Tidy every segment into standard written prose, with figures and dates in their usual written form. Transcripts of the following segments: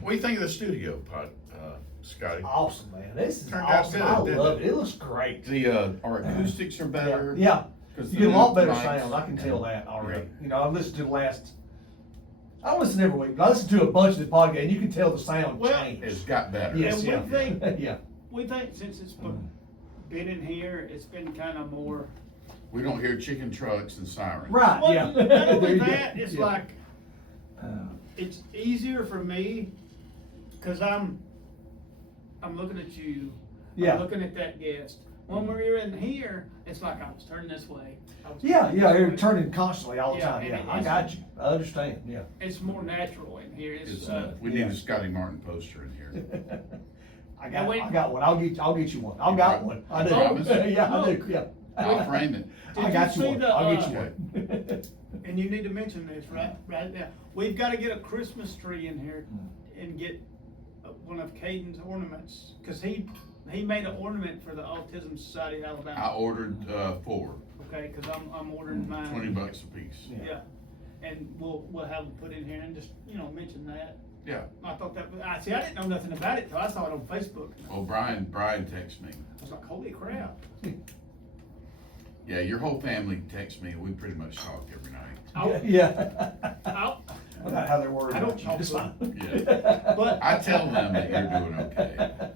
What do you think of the studio, Scotty? Awesome, man. This is Turned out awesome. good, I didn't love it. It looks great. Our acoustics are better. Yeah. 'Cause You the get a lot new better mics- sound. I can tell that already. Yeah. You know, I listened to the last. I don't listen every week, but I listen to a bunch of the podcast, and you can tell the sound Well, changed. It's got better. Yes, And yeah. we think- yeah. We think since it's been in here, it's been kind of more. We don't hear chicken trucks and sirens. Right. Well, yeah. not There only you go. that, it's Yeah. like, it's easier for me, cause I'm looking at you. Yeah. I'm looking at that guest. When we're in here, it's like I was turning this way. I was Yeah, turning yeah, this you're way. turning constantly all the Yeah, time. and Yeah, I it's- got you. I understand. Yeah. It's more natural in here. It's, It's, we need a Scotty Martin poster in here. I Now, wait. got one. I'll get you one. I've You got pro- one. I you do. promise? Yeah, I do. Yeah. I'll frame it. Did I got you you see one. the, I'll get you Okay. one. and you need to mention this right now. We've got to get a Christmas tree in here and get one of Caden's ornaments, cause he made an ornament for the Autism Society of I Alabama. ordered, 4, Okay, cause I'm ordering mine. $20 a piece. Yeah, and we'll have them put in here and just, mention that. Yeah. I thought that, I didn't know nothing about it till I saw it on Facebook. Well, Brian texted me. I was like, holy crap. Yeah, your whole family texts me, and we pretty much talk every night. Yeah. I'll- About how they're worried I don't about you. talk It's to fine. Yeah. But- I tell them that you're doing okay.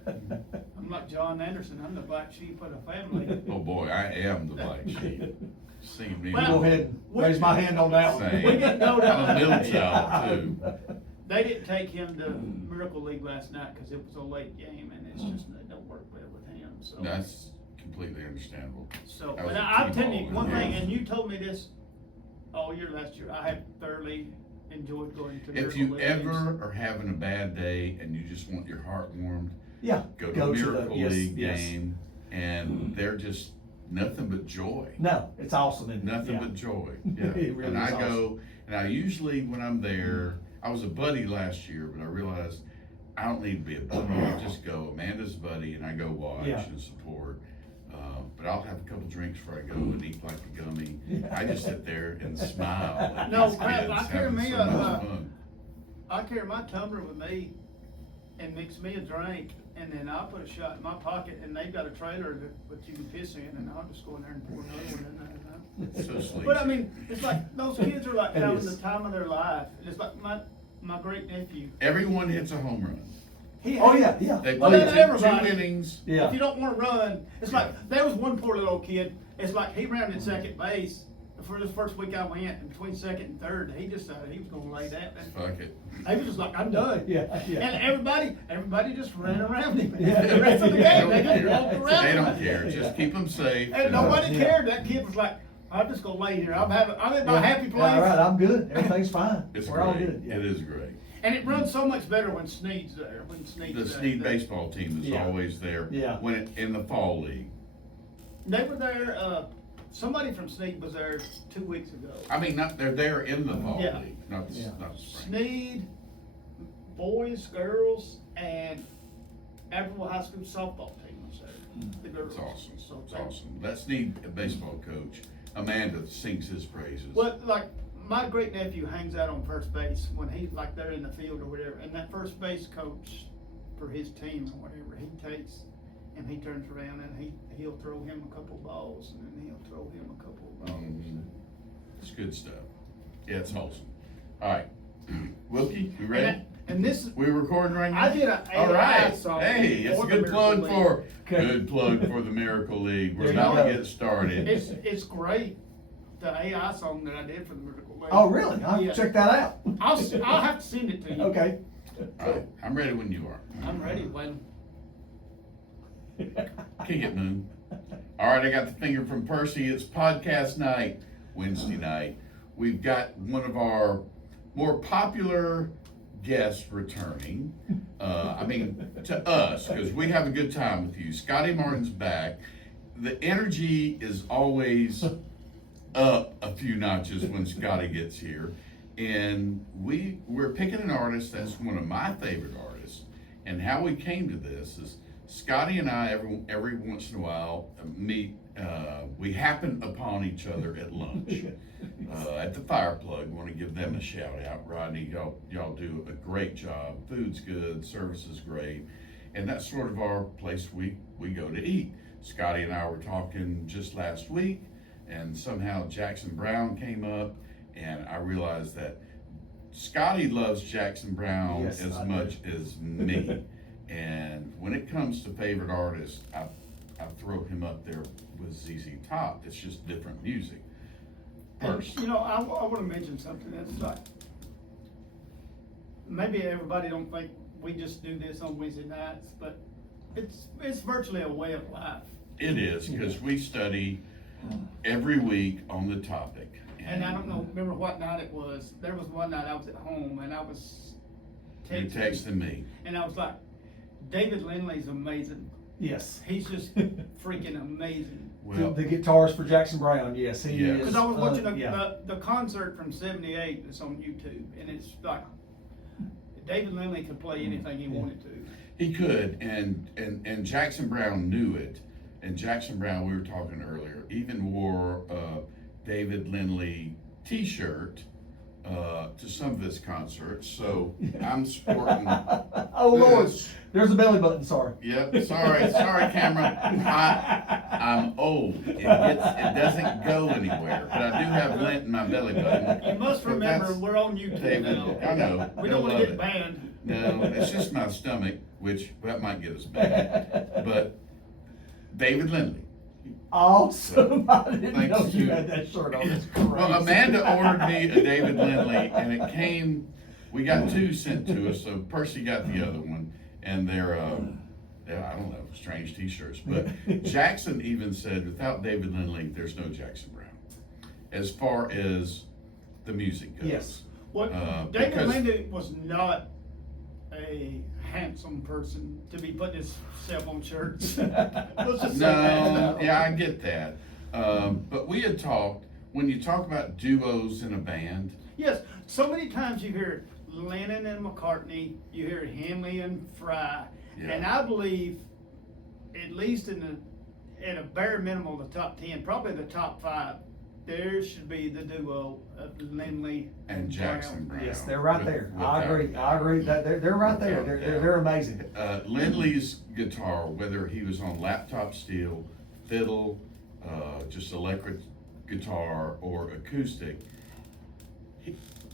I'm like John Anderson, I'm the black sheep of the family. Oh, boy, I am the black sheep. Seeing me. Well, Go ahead and raise my hand on that one. Same. We didn't know that. I'm a middle child, too. They didn't take him to Miracle League last night because it was a late game and it's just, it don't work well with him, so. That's completely understandable. So, That was but a I'm telling you, T-ball, one thing, yeah. and you told me this all year last year, I have thoroughly enjoyed going to Miracle If League. you ever are having a bad day and you just want your heart warmed, Yeah. go to a Miracle yes, League yes. game, and they're just nothing but joy. No, it's awesome. Isn't it? Nothing Yeah. but joy. Yeah. It really And I is go, and I usually, when I'm there, I was a buddy last year, but I realized I don't need to be a buddy. I just go, Amanda's a buddy, and I go watch Yeah. and support. But I'll have a couple drinks before I go and eat like a gummy. Yeah. I just sit there and smile at No, these I kids carry having me so a, much fun. I carry my tumbler with me and mix me a drink, and then I'll put a shot in my pocket, and they've got a trailer that you can piss in, and I'll just go in there and pour another one in there. So sweet. But I mean, it's like, those kids are like It having is. the time of their life. It's like my great nephew. Everyone hits a home run. Oh, yeah, yeah. They Well, play not two everybody. innings. Yeah. If you don't wanna run, it's like, there was one poor little kid, it's like he rounded second base. For this first week I went, in between second and third, he decided he was gonna lay that. Fuck it. He was just like, I'm done. Yeah, yeah. And everybody just ran around him. Yeah. The rest of the They game, don't they just care. walked around They him. don't care. Just keep them safe. And nobody Yeah. cared. That kid was like, I'm just gonna lay here. I'm in my Yeah. happy place. Yeah, all right, I'm good. Everything's fine. It's We're all great. good. Yeah. It is great. And it runs so much better when Sneed's there. The Sneed baseball team is Yeah. always there. Yeah. When in the fall league. They were there, somebody from Sneed was there 2 weeks ago. I mean, they're there in the fall Yeah. league, not Yeah. the spring. Sneed, boys, girls, and Abbeville High School softball team was there. The girls. It's awesome. So It's they- awesome. That Sneed baseball coach, Amanda, sings his praises. Well, like, my great nephew hangs out on first base when he's like they're in the field or whatever, and that first base coach for his team or whatever, he takes and he turns around and he'll throw him a couple balls, and then he'll throw him a couple balls. Mhm. It's good stuff. Yeah, it's awesome. All right, Wilkie, you ready? And this is, We recording right now? I did a All AI right. song Hey, it's a for the good Miracle plug League. for Okay. good plug for the Miracle League. We're There you about to go. get started. it's great, the AI song that I did for the Miracle League. Oh, really? I'll Yeah. check that out. I'll have to send it to you. Okay. All right, I'm ready when you are. I'm ready when. Kick it, Moon. All right, I got the finger from Percy. It's podcast night, Wednesday night. We've got one of our more popular guests returning. I mean, to us, because we have a good time with you. Scotty Martin's back. The energy is always up a few notches when Scotty gets here. And we're picking an artist that's one of my favorite artists. And how we came to this is Scotty and I every once in a while meet We happened upon each other at lunch, at the Fire Plug. Want to give them a shout out. Rodney, y'all do a great job. Food's good, service is great, and that's sort of our place we go to eat. Scotty and I were talking just last week, and somehow Jackson Browne came up, and I realized that Scotty loves Jackson Browne Yes, as I much as me. And when it comes to favorite artists, I throw him up there with ZZ Top. It's just different music. And, First, you know, I want to mention something that's like, maybe everybody don't think we just do this on Wednesday nights, but it's virtually a way of life. it is, because we study every week on the topic. And I don't know, remember what night it was. There was one night I was at home and I was You texted me. and I was like, David Lindley's amazing. Yes. He's just freaking amazing. Well, The guitarist for Jackson Browne, yes, he Yes. is. Because I was watching yeah. the concert from '78 that's on YouTube, and it's like David Lindley could play anything he wanted to. he could, and Jackson Browne knew it. And Jackson Browne, we were talking earlier, even wore a David Lindley T-shirt to some of his concerts. So I'm sporting. Oh Lord, this. there's a belly button, sorry. Yep, sorry, camera. I'm old. It doesn't go anywhere. But I do have lint in my belly button. You must But remember that's we're on YouTube David, now. I know. We They'll don't want love to get it. banned. No, it's just my stomach, which that might get us banned. But David Lindley. Awesome. I didn't Thanks know you to- had that shirt on. That's crazy. Well, Amanda ordered me a David Lindley, and it came. We got two sent to us, so Percy got the other one, and they're I don't know, strange T-shirts. But Jackson even said, without David Lindley, there's no Jackson Browne, as far as the music goes. Yes. What David because- Lindley was not a handsome person to be putting himself on shirts. Let's just say No, that. yeah, I get that. But we had talked, when you talk about duos in a band, Yes, so many times you hear Lennon and McCartney, you hear Henley and Fry, Yeah. and I believe, at least at a bare minimum, the top 10, probably the top 5, there should be the duo of Lindley and Jackson Browne. Browne. Yes, they're right with- there. without I agree. doubt. I agree. That they're right there. Without They're doubt. amazing. Lindley's guitar, whether he was on laptop steel, fiddle, just electric guitar, or acoustic,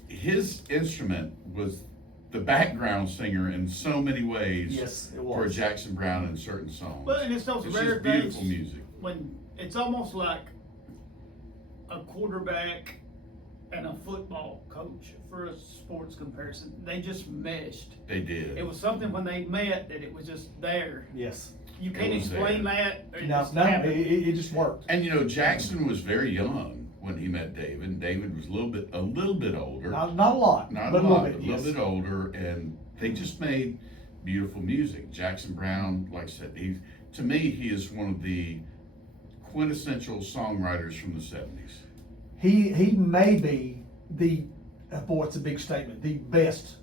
his instrument was the background singer in so many ways. Yes, it For was. Jackson Browne in certain songs. Well, and it's those It's rare just beautiful things music. when it's almost like a quarterback and a football coach for a sports comparison. They just meshed. They did. It was something when they met that it was just there. Yes. You can't was explain there. that. Or it No, just no, happened. it just worked. And you know, Jackson was very young when he met David. David was a little bit older. Not a lot, Not but a lot, bit, but a yes. little bit older, and they just made beautiful music. Jackson Browne, like I said, to me, he is one of the quintessential songwriters from the 70s. He may be the, boy, it's a big statement, the best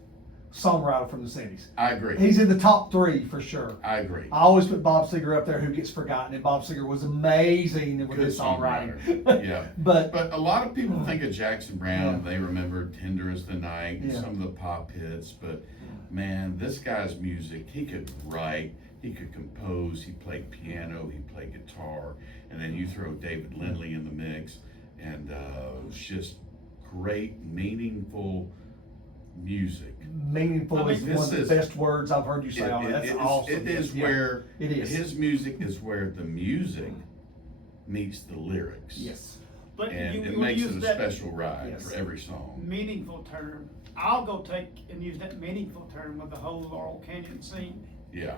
songwriter from the 70s. I agree. He's in the top 3 for sure. I agree. I always put Bob Seger up there, who gets forgotten, and Bob Seger was amazing with Good his songwriting. Yeah. But But a lot of people think of Jackson Browne, Yeah. they remember Tender as the Night, and Yeah. some of the pop hits, but man, this guy's music, he could write, he could compose, he played piano, he played guitar, and then you throw David Lindley in the mix, and it was just great, meaningful music. meaningful I mean, is one of the this best words I've heard you say on it. That's awesome. It is Yeah. where It is. his music is where the music meets the lyrics. Yes. But And you it makes use it a that special ride Yes. for every song. meaningful term. I'll go take and use that meaningful term with the whole Laurel Canyon scene. Yeah.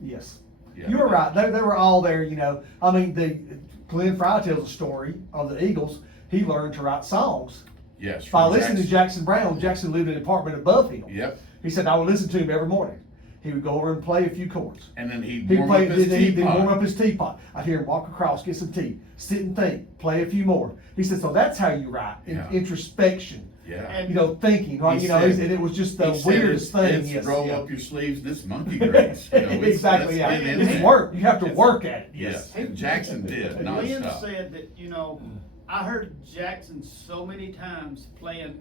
Yes. Yeah. You were right. They were all there, you know. I mean, Glenn Fry tells a story of the Eagles. He learned to write songs Yes. by from listening to Jackson Browne. Jackson lived in an apartment above him. Yep. He said, I would listen to him every morning. He would go over and play a few chords. And then he'd He'd warm play, up his he'd teapot. warm up his teapot. I'd hear him walk across, get some tea, sit and think, play a few more. He said, so that's how you write, Yeah. introspection. Yeah. And- You know, thinking, right? He You know, said- and it was just the He said weirdest thing. It's Yes, roll yeah. up your sleeves and it's monkey grace. You know, it's- Exactly, yeah. let's get in It's there. work. You have to It's- work at it. Yes, and Jackson did, Glenn nonstop. said that, you know, I heard Jackson so many times playing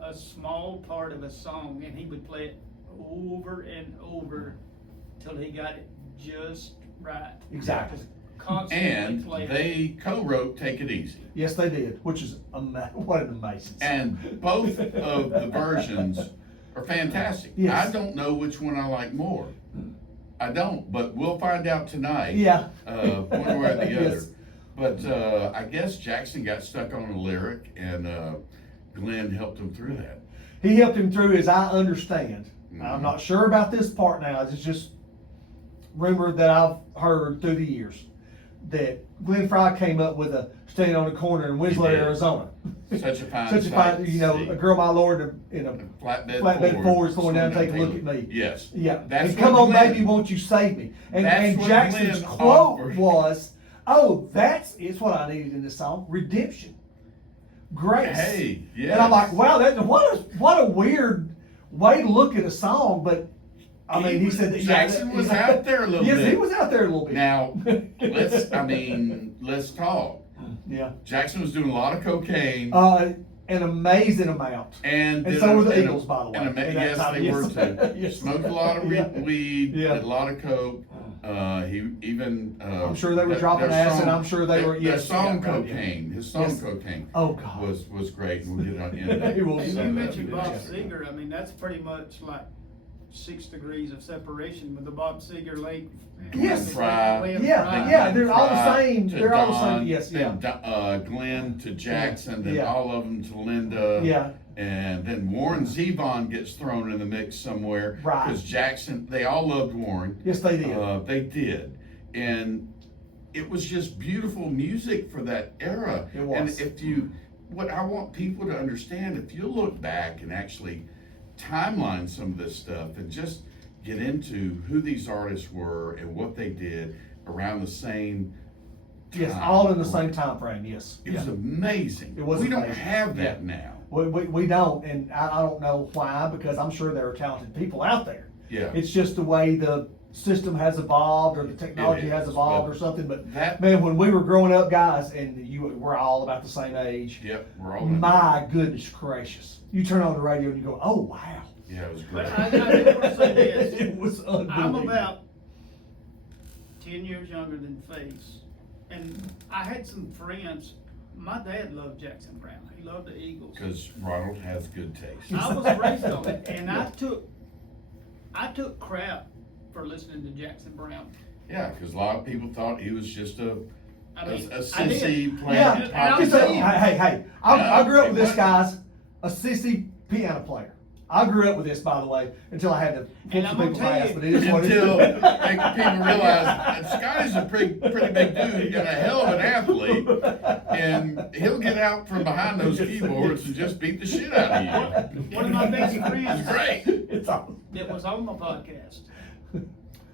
a small part of a song, and he would play it over and over till he got it just right. Exactly. Just constantly And playing. they co-wrote Take It Easy. Yes, they did, which is what an amazing song. And both of the versions are fantastic. Yes. I don't know which one I like more. I don't, but we'll find out tonight. Yeah. One way or the other. Yes. But I guess Jackson got stuck on a lyric, and Glenn helped him through that. He helped him through, as I understand. Mhm. I'm not sure about this part now. It's just rumor that I've heard through the years that Glenn Fry came up with a standing on the corner in Winslow, did. Arizona. Such a fine Such a sight fine, to you know, see. a girl, my lord, in a flatbed Ford is going down to take a look at me. Yes. Yeah, That's and come what on, Glenn- baby, won't you save me? And That's what Jackson's Glenn quote offered. was, it's what I needed in this song, redemption, grace. Hey, yes. And I'm like, wow, what a weird way to look at a song. But I mean, he said that Jackson was out there a little yes, bit. he was out there a little bit. Now, let's talk. Yeah, Jackson was doing a lot of cocaine. an amazing amount. And And did so a- were the and a- Eagles, by the way. and a- In that yes, time, they yes. were too. Yes. Smoked a lot of Yeah. weed, Yeah. did a lot of coke. He even. I'm sure they were their- dropping their acid. song- I'm sure they were. Their Yes, song yeah, cocaine. His song Yes. cocaine. Oh God. Was great, and we'll get on in that. It will And be. you mentioned Bob Yeah. Seger, I mean, that's pretty much like 6 degrees of separation with the Bob Seger link. Yes. Fry. Glenn Yeah, Fry. yeah, they're all the Fry same. to They're all the Don, same. Yes, yeah. then Glenn to Jackson, then Yeah. all of them to Linda. Yeah. And then Warren Zevon gets thrown in the mix somewhere. Right. Because Jackson, they all loved Warren. Yes, they did. They did. And it was just beautiful music for that era. It was. And what I want people to understand, if you look back and actually timeline some of this stuff and just get into who these artists were and what they did around the same Yes, time. all in the same time frame. Yes. It was amazing. It was We don't amazing. have that Yeah. now. We don't, and I don't know why, because I'm sure there are talented people out there. Yeah. It's just the way the system has evolved, or the technology It has is, evolved, but or something. But that- man, when we were growing up, guys, and we're all about the same age. Yep, we're all in My goodness gracious! You turn on the radio and you go, "Oh wow!" there. Yeah, it was great. But I do want to say this. It was unbelievable. I'm about 10 years younger than Face, and I had some friends. My dad loved Jackson Browne. He loved the Eagles. Because Ronald has good taste. I was raised on it, and I took crap for listening to Jackson Browne. Yeah, because a lot of people thought he was just a I mean, a I did. sissy playing Yeah, And I'll just tell hey, you- hey! I No, grew up it with this, wasn't. guys. A sissy piano player. I grew up with this, by the way, until I had to And flip I'm some gonna people's tell ass. you- But it is what it until is. make people realize Scotty's a pretty big dude and a hell of an athlete, and he'll get out from behind those keyboards and just beat the shit out of you. One of my best friends It's great. It's awesome. that was on my podcast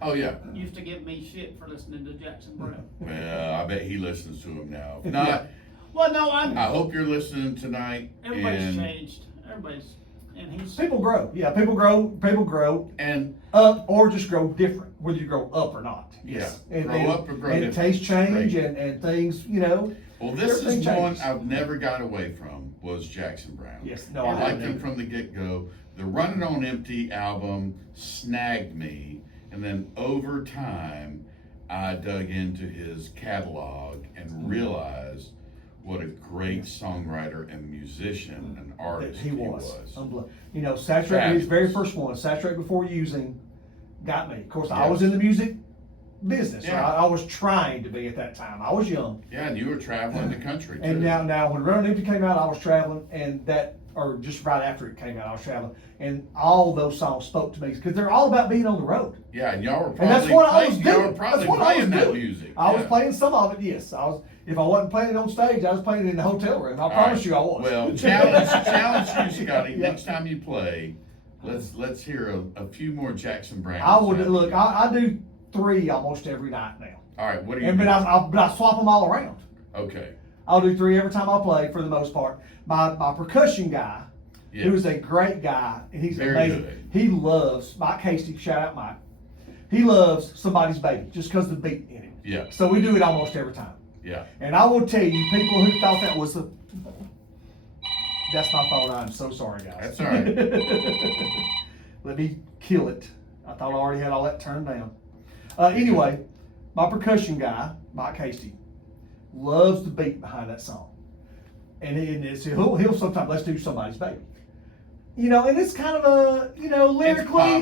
Oh yeah. used to give me shit for listening to Jackson Browne. Well, I bet he listens to him now. If not, Well, no, I hope you're listening tonight. everybody's and changed. Everybody's, and he's. People grow. Yeah, people grow and up or just grow different, whether you grow up or not. Yes. Yeah, And, grow and, up or grow and different. taste change Great. and things, you know. well, this Everything is one changes. I've never got away from was Jackson Browne. Yes, no, I I liked haven't him either. from the get-go. The Running on Empty album snagged me, and then over time, I dug into his catalog and realized what a great songwriter and musician and That artist he was. was. You know, Saturate, his very first one, Saturate Before Using, got me. Of course, I Yes. was in the music business. Yeah. I was trying to be at that time. I was young. Yeah, and you were traveling the country too. And now when Run on Empty came out, I was traveling, and or just right after it came out, I was traveling, and all those songs spoke to me because they're all about being on the road. Yeah, and y'all were And that's probably what I was playing, y'all doing. were probably That's what I was playing that doing. music. I was Yeah. playing some of it. Yes, I was. If I wasn't playing it on stage, I was playing it in the hotel room. I All promise right. you, I was. Well, challenge you, Scotty. Yeah. Next time you play, let's hear a few more Jackson Browne. I would look. I do 3 almost every night now. All right, what do you? And but I swap them all around. Okay. I'll do 3 every time I play for the most part. My percussion guy, Yeah. who is a great guy, and he's Very amazing. good. He loves Mike Hasty. Shout out Mike. He loves Somebody's Baby just because the beat in him. Yeah. So we do it almost every time. Yeah. And I will tell you, people who thought that was that's my phone. I'm so sorry, guys. That's all right. Let me kill it. I thought I already had all that turned down. Anyway, my percussion guy, Mike Hasty, loves the beat behind that song. And he'll sometimes, let's do Somebody's Baby. You know, and it's kind of a, you know, lyrically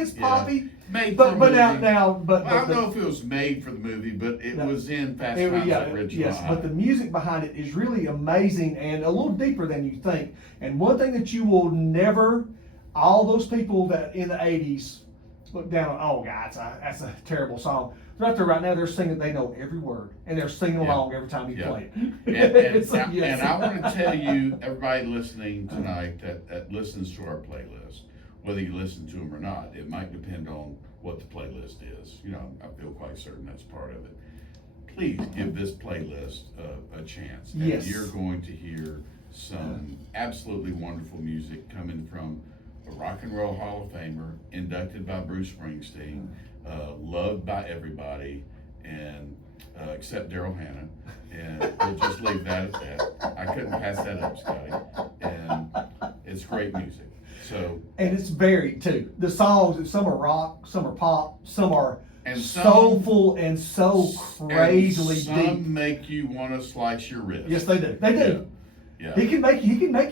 it's poppy. Made But for but the now movie. now Well, I don't know if it was made for the movie, but it No. was in Fast Times at Ridgemont yes, High. but the music behind it is really amazing and a little deeper than you think. And one thing that you will never, all those people that in the 80s look down on, oh God, that's a terrible song. They're out there right now, they're singing, they know every word, and they're singing Yeah. along every time you Yeah. play And, it. and I want to tell you, everybody listening tonight that listens to our playlist, whether you listen to them or not, it might depend on what the playlist is. You know, I feel quite certain that's part of it. Please give this playlist a chance. And Yes. you're going to hear some absolutely wonderful music coming from a Rock and Roll Hall of Famer, inducted by Bruce Springsteen, loved by everybody, and except Daryl Hannah. And we'll just leave that at that. I couldn't pass that up, Scotty. And it's great music. So, And it's varied too. The songs, some are rock, some are pop, some are and some, soulful and so crazily and some deep. make you want to slice your wrist. Yes, they do. They do. Yeah. He can make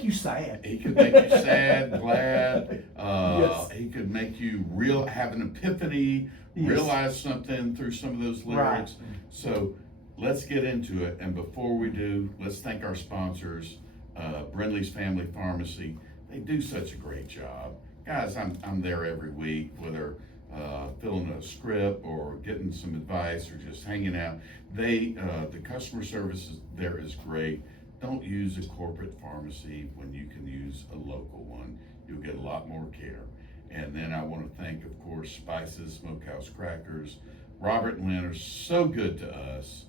you sad. He could make you sad, glad. Yes. He could make you have an epiphany, Yes. realize something through some of those lyrics. Right. So let's get into it. And before we do, let's thank our sponsors, Brindley's Family Pharmacy. They do such a great job. Guys, I'm there every week, whether filling a script or getting some advice or just hanging out. The customer service there is great. Don't use a corporate pharmacy when you can use a local one. You'll get a lot more care. And then I want to thank, of course, Spices Smokehouse Crackers. Robert and Lynn are so good to us.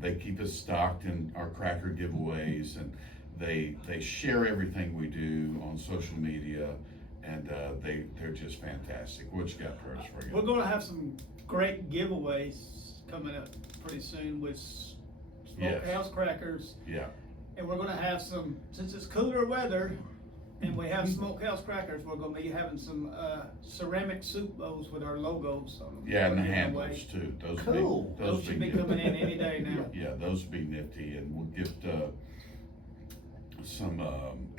They keep us stocked in our cracker giveaways, and they share everything we do on social media, and they're just fantastic. What you got for us, Reagan? We're gonna have some great giveaways coming up pretty soon with Smokehouse Crackers. Yeah. And we're gonna have some, since it's cooler weather, and we have Smokehouse Crackers, we're gonna be having some ceramic soup bowls with our logos on them. Yeah, and the We're giving handles away. too. Those Cool. Would Those be should be nifty. coming in any day now. Yeah, those would be nifty, and we'll get some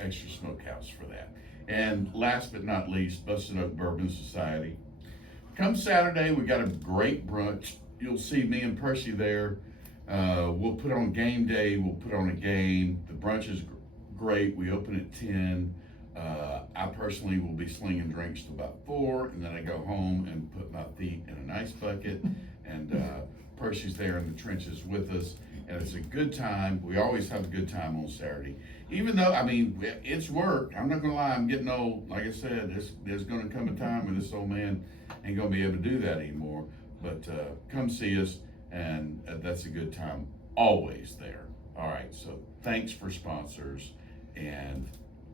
extra smokehouse for that. And last but not least, Busted Oak Bourbon Society. Come Saturday, we got a great brunch. You'll see me and Percy there. We'll put on game day. We'll put on a game. The brunch is great. We open at 10. I personally will be slinging drinks to about 4, and then I go home and put my feet in an ice bucket. And Percy's there in the trenches with us, and it's a good time. We always have a good time on Saturday. Even though, I mean, it's work. I'm not gonna lie, I'm getting old. Like I said, there's gonna come a time when this old man ain't gonna be able to do that anymore. But come see us, and that's a good time always there. All right, so thanks for sponsors, and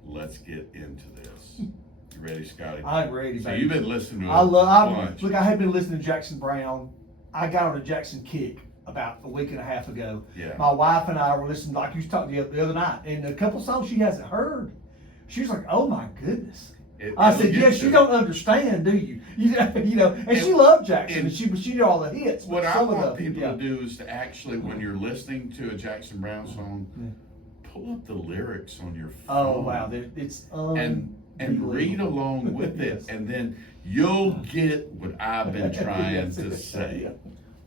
let's get into this. You ready, Scotty? I'm ready, So baby. you've been listening to I bunch. look, I had been listening to Jackson Browne. I got on a Jackson kick about a week and a half ago. Yeah. My wife and I were listening, like you talked the other night, and a couple songs she hasn't heard. She was like, "Oh my goodness." I It'll said, get "Yes, to you it. don't understand, do you?" You know, and she loved Jackson, and she did all the hits. What but I some of want the- people yeah. to do is to actually, when you're listening to a Jackson Browne song, pull up the lyrics on your phone. Oh wow, it's and read along with it, Yes. and then you'll get what I've been trying Yes. to say.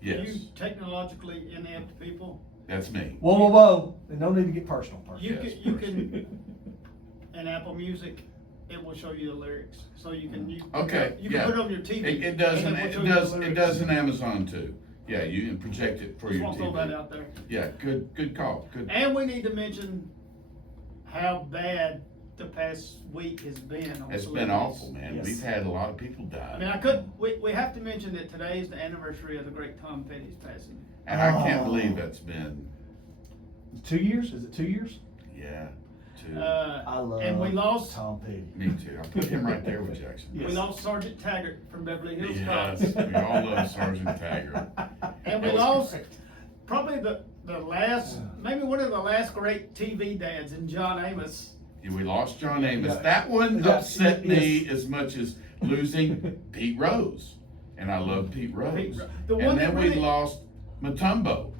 Yes, You technologically inept people, that's me. Whoa, whoa, whoa! And no need to get personal, person. you Yes, can, in Apple Music, it will show you the lyrics, so you can, Okay, you yeah. can put it on your TV. It does, and in, it will show it you the does, it lyrics. does in Amazon too. Yeah, you can project it for Just your want to throw that TV. out there. Yeah, good call. Good. And we need to mention how bad the past week has been. On It's been celebrities. awful, man. Yes. We've had a lot of people die. I mean, we have to mention that today is the anniversary of the great Tom Petty's passing. And I can't Oh. believe that's been, 2 years? Is it 2 years? yeah, two. I love And we lost, Tom Petty. Me too. I put him right there with Jackson. Yes. we lost Sergeant Taggart from Beverly Hills Yes, Cops. we all love Sergeant Taggart. And we That was lost great. probably the last, maybe one of the last great TV dads in John Amos. Yeah, we lost John Amos. Yeah. That one Yeah, upset me yes. as much as losing Pete Rose. And I love Pete Rose. Pete Ro- the one And that then we really- lost Matumbo.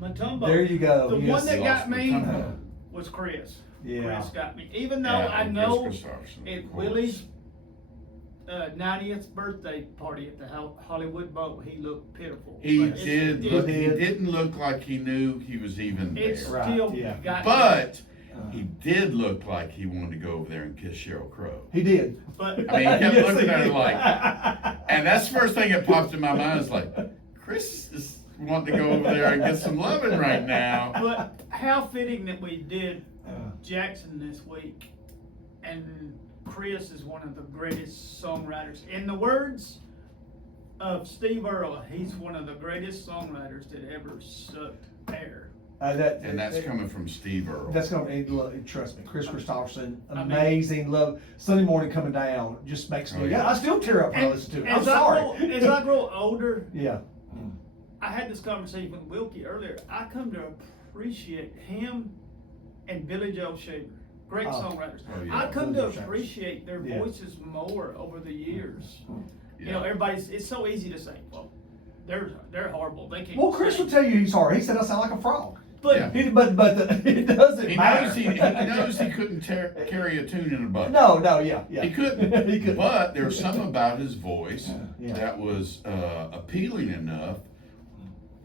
Matumbo. There you go. The Yes. one that Lost got me Matumbo. was Chris. Yeah. Chris got me. Even though Yeah, I and know Chris Christopherson, of at course. Willie's 90th birthday party at the Hollywood Bowl, he looked pitiful. He But it's- did it- look, he did. didn't look like he knew he was even there. It Right, still yeah. got me. But he did look like he wanted to go over there and kiss Sheryl Crow. He did. But I mean, he kept Yes, looking he at her did. like, and that's the first thing that popped in my mind is like, Chris is wanting to go over there and get some loving right now. But how fitting that we did Jackson this week, and Chris is one of the greatest songwriters. In the words of Steve Earle, he's one of the greatest songwriters that ever sucked air. And that's coming from Steve Earle. That's gonna look, trust me, Chris Christopherson, I mean- amazing. Love Sunday morning coming down just makes me. Oh, yeah. I still tear up when I listen to it. I'm as sorry. as I grow older, Yeah. I had this conversation with Wilkie earlier. I come to appreciate him and Billy Joe Shaver, great Oh. songwriters. Oh, yeah. I come Billy to Joe Shaver. appreciate their Yeah. voices more over the years. Yeah. You know, it's so easy to say, well, they're horrible. They can't. Well, Chris sing. will tell you he's sorry. He said I sound like a frog. But Yeah. It doesn't He matter. knows he knows he couldn't carry a tune in a bucket. No, yeah. He couldn't. He couldn't. But there's something about his voice Yeah. that was appealing enough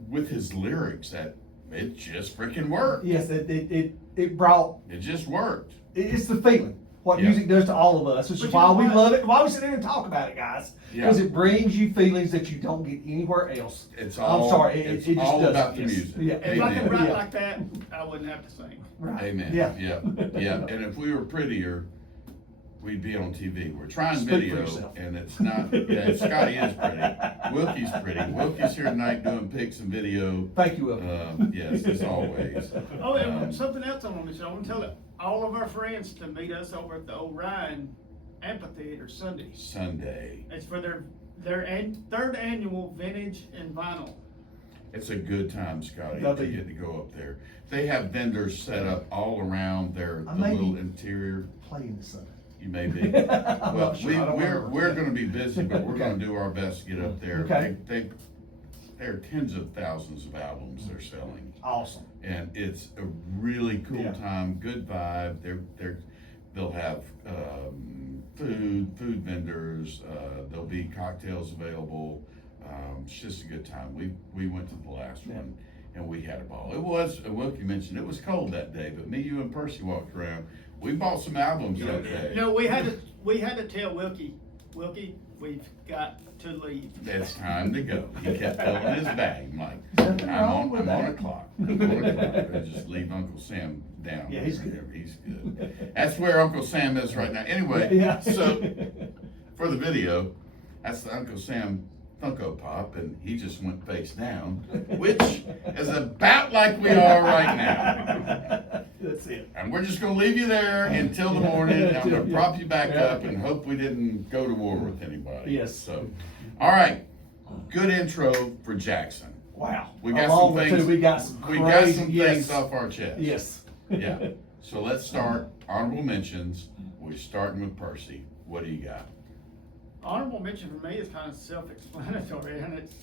with his lyrics that it just freaking worked. Yes, it brought. It just worked. It's the feeling. What Yeah. music does to all of us, which But is you why know we what? love it. Why we sit there and talk about it, guys. Yeah. Because it brings you feelings that you don't get anywhere else. It's I'm all. sorry. It's It just all does. about the Yes. music. Yeah. if I could Amen. write Yeah. like that, I wouldn't have to sing. Right. Amen. Yeah. Yeah. And if we were prettier, we'd be on TV. We're trying Speak for video, yourself. and it's not. Yeah, Scotty is pretty. Wilkie's pretty. Wilkie's here tonight doing pics and video. Thank you, Will. Yes, as always. Oh, and something else I want to mention. I want to tell all of our friends to meet us over at the Orion Amphitheater Sunday. Sunday. It's for their third annual Vintage and Vinyl. It's a good time, Scotty, That'll to be- get to go up there. They have vendors set up all around their I the may little be- interior. Playing this Sunday. You may be. I'm Well, not sure. I don't we're remember. going to be busy, but we're Okay. going to do our best to get up there. Okay. There are tens of thousands of albums they're selling, Awesome. and it's a really cool Yeah. time. Good vibe. They'll have food vendors. There'll be cocktails available. It's just a good time. We went to the last Yeah. one, and we had a ball. It was, Wilkie mentioned, it was cold that day, but me, you, and Percy walked around. We bought some albums that day. No, we had to tell Wilkie, we've got to leave. It's time to go. He kept filling his bag. I'm like, Nothing I'm wrong on with a that. clock. I'm on a clock. I just leave Uncle Sam down. Yeah, he's there. good. He's good. That's where Uncle Sam is right now. Anyway, Yeah. so for the video, that's the Uncle Sam Funko Pop, and he just went face down, which is about like we are right now. That's it. And we're just gonna leave you there until the morning. And I'm gonna Yeah. prop you back Yeah. up and hope we didn't go to war with anybody. Yes. So, all right, good intro for Jackson. Wow. We got Along some with things. too, we got some We crazy, got some yes. things off our chest. Yes. Yeah. So let's start honorable mentions. We're starting with Percy. What do you got? Honorable mention for me is kind of self-explanatory, and it's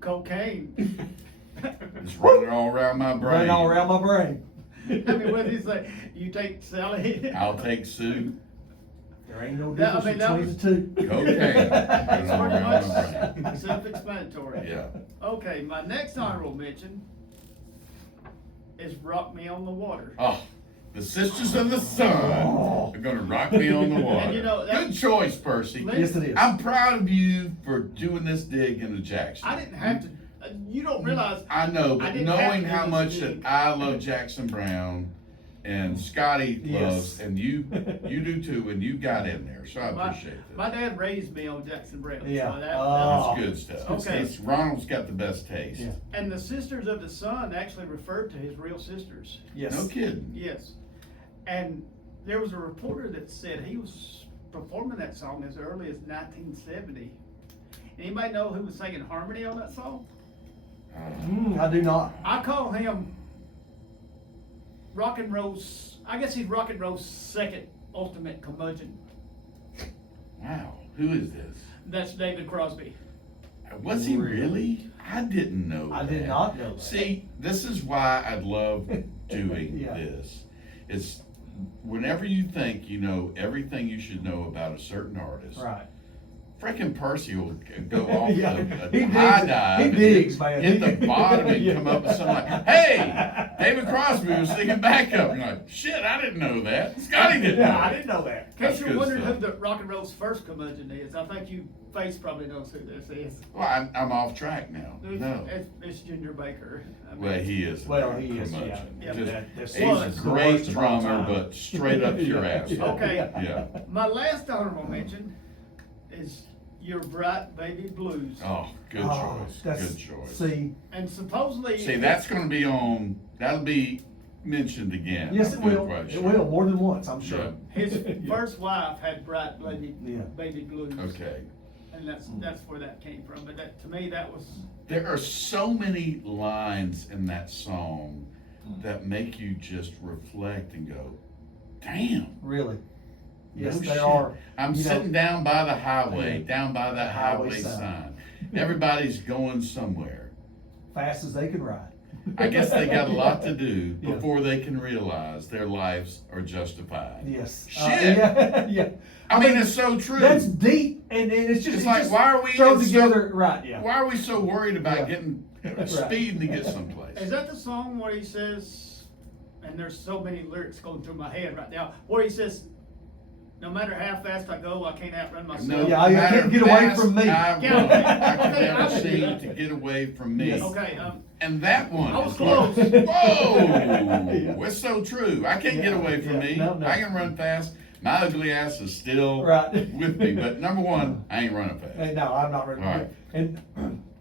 cocaine. It's running all around my brain. Running all around my brain. I mean, what did he say? You take Sally. I'll take Sue. There ain't no That- I difference mean, that between the two. Cocaine. It's all pretty around my brain. much self-explanatory. Yeah. Okay, my next honorable mention is Rock Me on the Water. Oh, the Sisters of the Sun are gonna rock me on the water. And you know, that- Good choice, Percy. Yes, it is. I'm proud of you for doing this dig into Jackson. I didn't have to, you don't realize, I know, I but didn't have knowing to how do much this that dig. I love Jackson Browne and Scotty Yes. loves, and you do too, and you got in there, so I appreciate My that. dad raised me on Jackson Browne. Yeah. So Oh. That's good stuff. Okay. Ronald's got the best taste. Yeah. and the Sisters of the Sun actually referred to his real sisters. Yes. No kidding. Yes. And there was a reporter that said he was performing that song as early as 1970. Anybody know who was singing harmony on that song? I do not. I call him rock and roll's, I guess he's rock and roll's second ultimate curmudgeon. Wow, who is this? That's David Crosby. Was he Really? really? I didn't know I that. did not know that. See, this is why I love doing Yeah. this. It's whenever you think you know everything you should know about a certain artist, Right. frickin' Percy will go off Yeah. a He high digs- dive. he and digs, man. Hit the bottom and Yeah. come up with something like, hey, David Crosby was singing backup. I'm like, shit, I didn't know that. Scotty didn't know Yeah, that. I didn't know that. In case That's you're good wondering stuff. who the rock and roll's first curmudgeon is, I think you Face probably knows who this is. Well, I'm off track now. No. It's Ginger Baker. I mean, Well, he is. a Well, he is, curmudgeon. yeah. Just- That's he's Well, a it's the great worst of all drummer, time. but straight up your Yeah. ass. Okay. Yeah. My last honorable mention is Your Bright Baby Blues. Oh, good Oh, choice. that's- Good choice. See, And supposedly. See, that's going to be on. That'll be mentioned again. yes, I it feel will. quite It sure. will, more than once, I'm sure. His Yeah. first wife had Bright Yeah. Baby Blues. Okay. And that's where that came from. But that, to me, that was. There are so many lines in that song that make you just reflect and go, "Damn." Really. Yes, No they shit. are. I'm You know- sitting down by the highway, down by that Highway highway sign. sign. Everybody's going somewhere. Fast as they can ride. I guess they got a lot to do Yeah. before they can realize their lives are justified. Yes. Shit. Yeah. Yeah. I mean, it's so true. That's deep, and it's just. It's like, just why are we thrown so- together? Right. Yeah. Why are we so worried about Yeah. getting Right. speeding to get someplace? Is that the song where he says, and there's so many lyrics going through my head right now, where he says, no matter how fast I go, I can't outrun myself. No Yeah, I matter can't get away fast from me. I've Yeah. run, I can Okay, never I- seem to get away from me. Yes. Okay, And that one I was is like, close. whoa, Yeah. it's so true. I can't get Yeah, away from yeah, me. no, no. I can run fast. My ugly ass is still Right. with me. But number one, I ain't running fast. Hey, no, I'm not ready. All right. And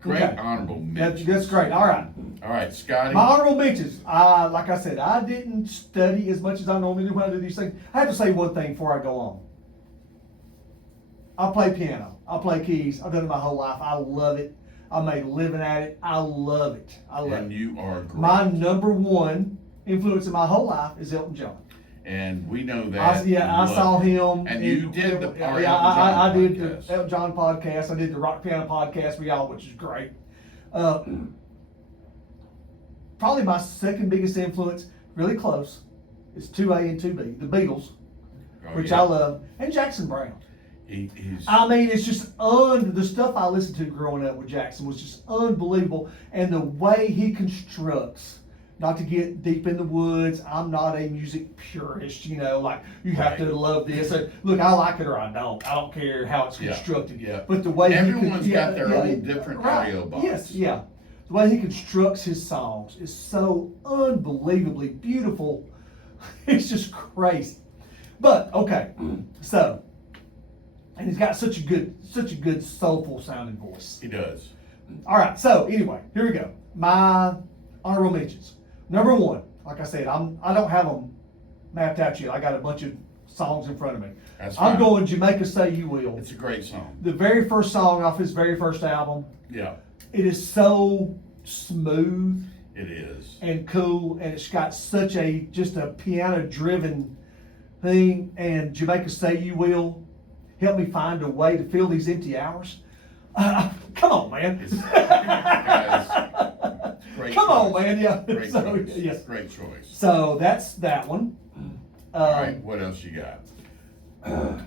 Great okay. honorable That's, mention. that's great. All right. All right, Scotty. My honorable mentions. Like I said, I didn't study as much as I normally do when I do these things. I have to say one thing before I go on. I play piano. I play keys. I've done it my whole life. I love it. I made a living at it. I love it. I love And it. you are great. My number one influence in my whole life is Elton John. And we know that. I You saw love it. him. And you did the yeah, our yeah, Elton John I did podcast. the Elton John podcast. I did the Rock Piano podcast with y'all, which is great. Probably my second biggest influence, really close, is 2A and 2B, the Beatles, Oh, which yeah. I love, and Jackson Browne. He's I mean, it's just the stuff I listened to growing up with Jackson was just unbelievable, and the way he constructs. Not to get deep in the woods, I'm not a music purist, like you have to Right. love this. Look, I like it or I don't. I don't care how it's Yeah, constructed. yeah. But the way Everyone's he got their own different right, audio box. Yes, yeah. The way he constructs his songs is so unbelievably beautiful. It's just crazy. But okay, so and he's got such a good soulful sounding voice. he does. All right, so anyway, here we go. My honorable mentions. Number one, like I said, I don't have them mapped out yet. I got a bunch of songs in front of me. That's I'm fine. going Jamaica Say You Will. It's a great song. The very first song off his very first album. Yeah, It is so smooth it is. and cool, and it's got such just a piano driven thing. And Jamaica Say You Will help me find a way to fill these empty hours. Come on, man. Guys, great Come on, choice. man. Yeah. Great So, choice. yes. Great choice. So that's that one. All right, what else you got?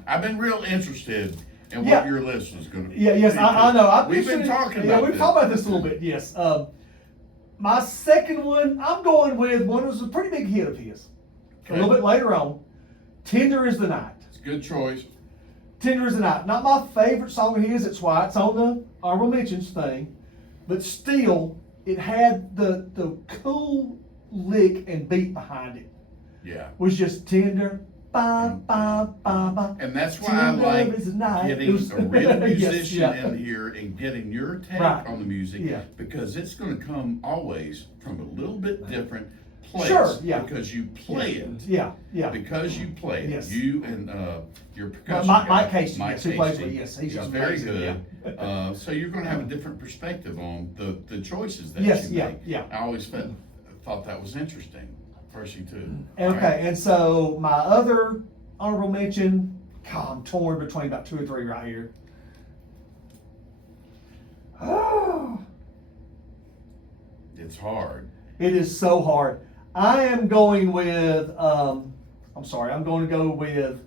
I've been real interested in Yeah. what your list was going to be. Yeah, yes, I know. We've been talking about we've this. talked about this a little bit. Yes. My second one, I'm going with one that was a pretty big hit of his. A Okay. little bit later on, "Tender Is the Night." It's a good choice. "Tender Is the Night." Not my favorite song of his. It's why it's on the honorable mentions thing, but still, it had the cool lick and beat behind it. Yeah. was just tender. Ba, ba, ba, ba. And that's why I True like love is a night. getting It was- a real Yes, musician yeah. in here and getting your take Right. on the music, Yeah. because it's going to come always from a little bit different place. Sure, yeah. Because you play it. Yeah, yeah. Because you play it. Yes. You and your percussion Mike guy, Casey, Mike yes, who plays Casey, with- yes, he's very amazing, good. So you're going to have a different perspective on the choices that Yes, you yeah, make. yeah. I always thought that was interesting. Percy too. Okay, and so my other honorable mention, God, I'm torn between about 2 or 3 right here. Oh, It's hard. it is so hard. I am going with, I'm going to go with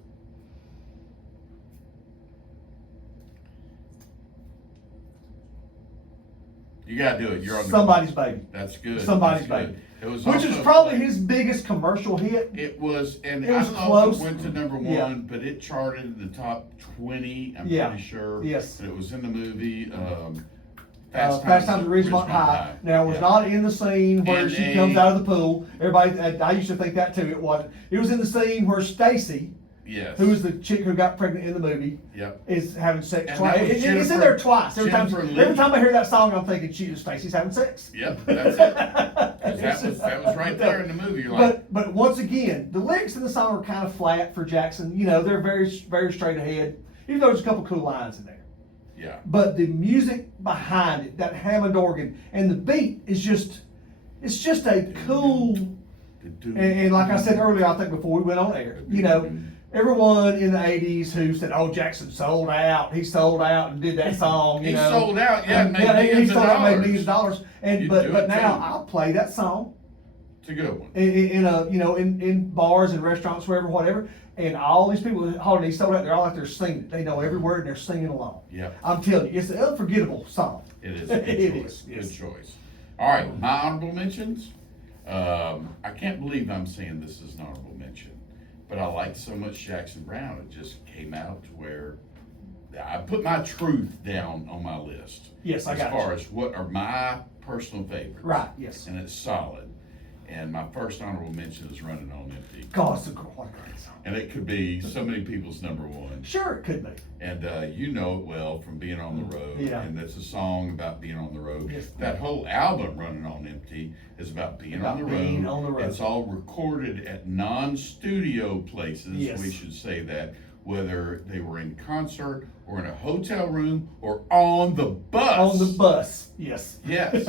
You got to do it. You're on the Somebody's Baby, That's good. Somebody's That's Baby. good. It was which is also probably played- his biggest commercial hit. It was, and It I was don't know close. if it went to number one, Yeah. but it charted in the top 20. I'm Yeah. pretty sure. Yes. And it was in the movie Fast Times at Ridgemont High. Now, it was Yeah. not in the scene where And she a- comes out of the pool. Everybody, I used to think that too. It wasn't. It was in the scene where Stacy, Yes. who was the chick who got pregnant in the movie, Yep. is having sex And twice. that was It's in Jennifer- there twice. Every Jennifer Lee. time I hear that song, I'm thinking, "She, Stacy's having sex." Yep. That's it. 'Cause that was right there in the movie. You're like, But once again, the lyrics in the song are kind of flat for Jackson. You know, they're very very straight ahead. Even though there's a couple cool lines in there. yeah. But the music behind it, that Hammond organ, and the beat is it's just a cool, and like I said earlier, I think before we went on air, you know, everyone in the 80s who said, "Oh, Jackson sold out, he sold out and did that song," you He know. sold out, yeah, and made he millions of sold out, made dollars. millions of dollars. And You but do but it now too. I'll play that song It's a good one. in a in bars and restaurants, wherever, whatever, and all these people holding he sold out, they're all out there singing it. They know every word and they're singing along. Yep. I'm telling you, it's an unforgettable song. It is a good It choice. is, yes. Good choice. All right, my honorable mentions. I can't believe I'm saying this is an honorable mention, but I like so much Jackson Browne. It just came out to where I put my truth down on my list. Yes, I got As far you. as what are my personal favorites. Right, yes. And it's solid. And my first honorable mention is Running on Empty. God, it's what a great song. And it could be so many people's number one. Sure, it could be. And you know it well from being on the road. Yeah. And it's a song about being on the road. Yes. That whole album, Running on Empty, is about being About on the being road. on the road. It's all recorded at non-studio places. Yes. We should say that, whether they were in concert or in a hotel room or on the bus. On the bus, yes. Yes,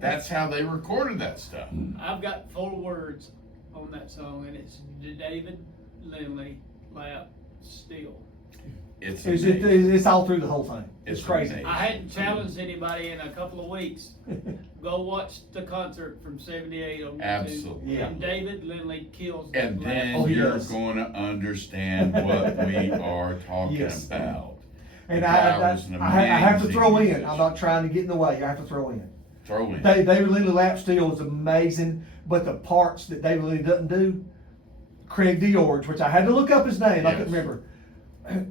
that's how they recorded that stuff. I've got 4 words on that song, and it's David Lindley Lap Still. It's It's, amazing. it's all through the whole thing. It's It's crazy. amazing. I hadn't challenged anybody in a couple of weeks. Go watch the concert from '78 on YouTube. Absolutely. Yeah. And David Lindley kills And that then lap. Oh, he you're does. going to understand what we are talking Yes. about. And The guy was an I have to amazing throw in, musician. I'm not trying to get in the way, I have to throw in. Throw in. David Lindley Lap Steel is amazing, but the parts that David Lindley doesn't do, Craig Diorge, which I had to look up his name, I couldn't Yes. remember,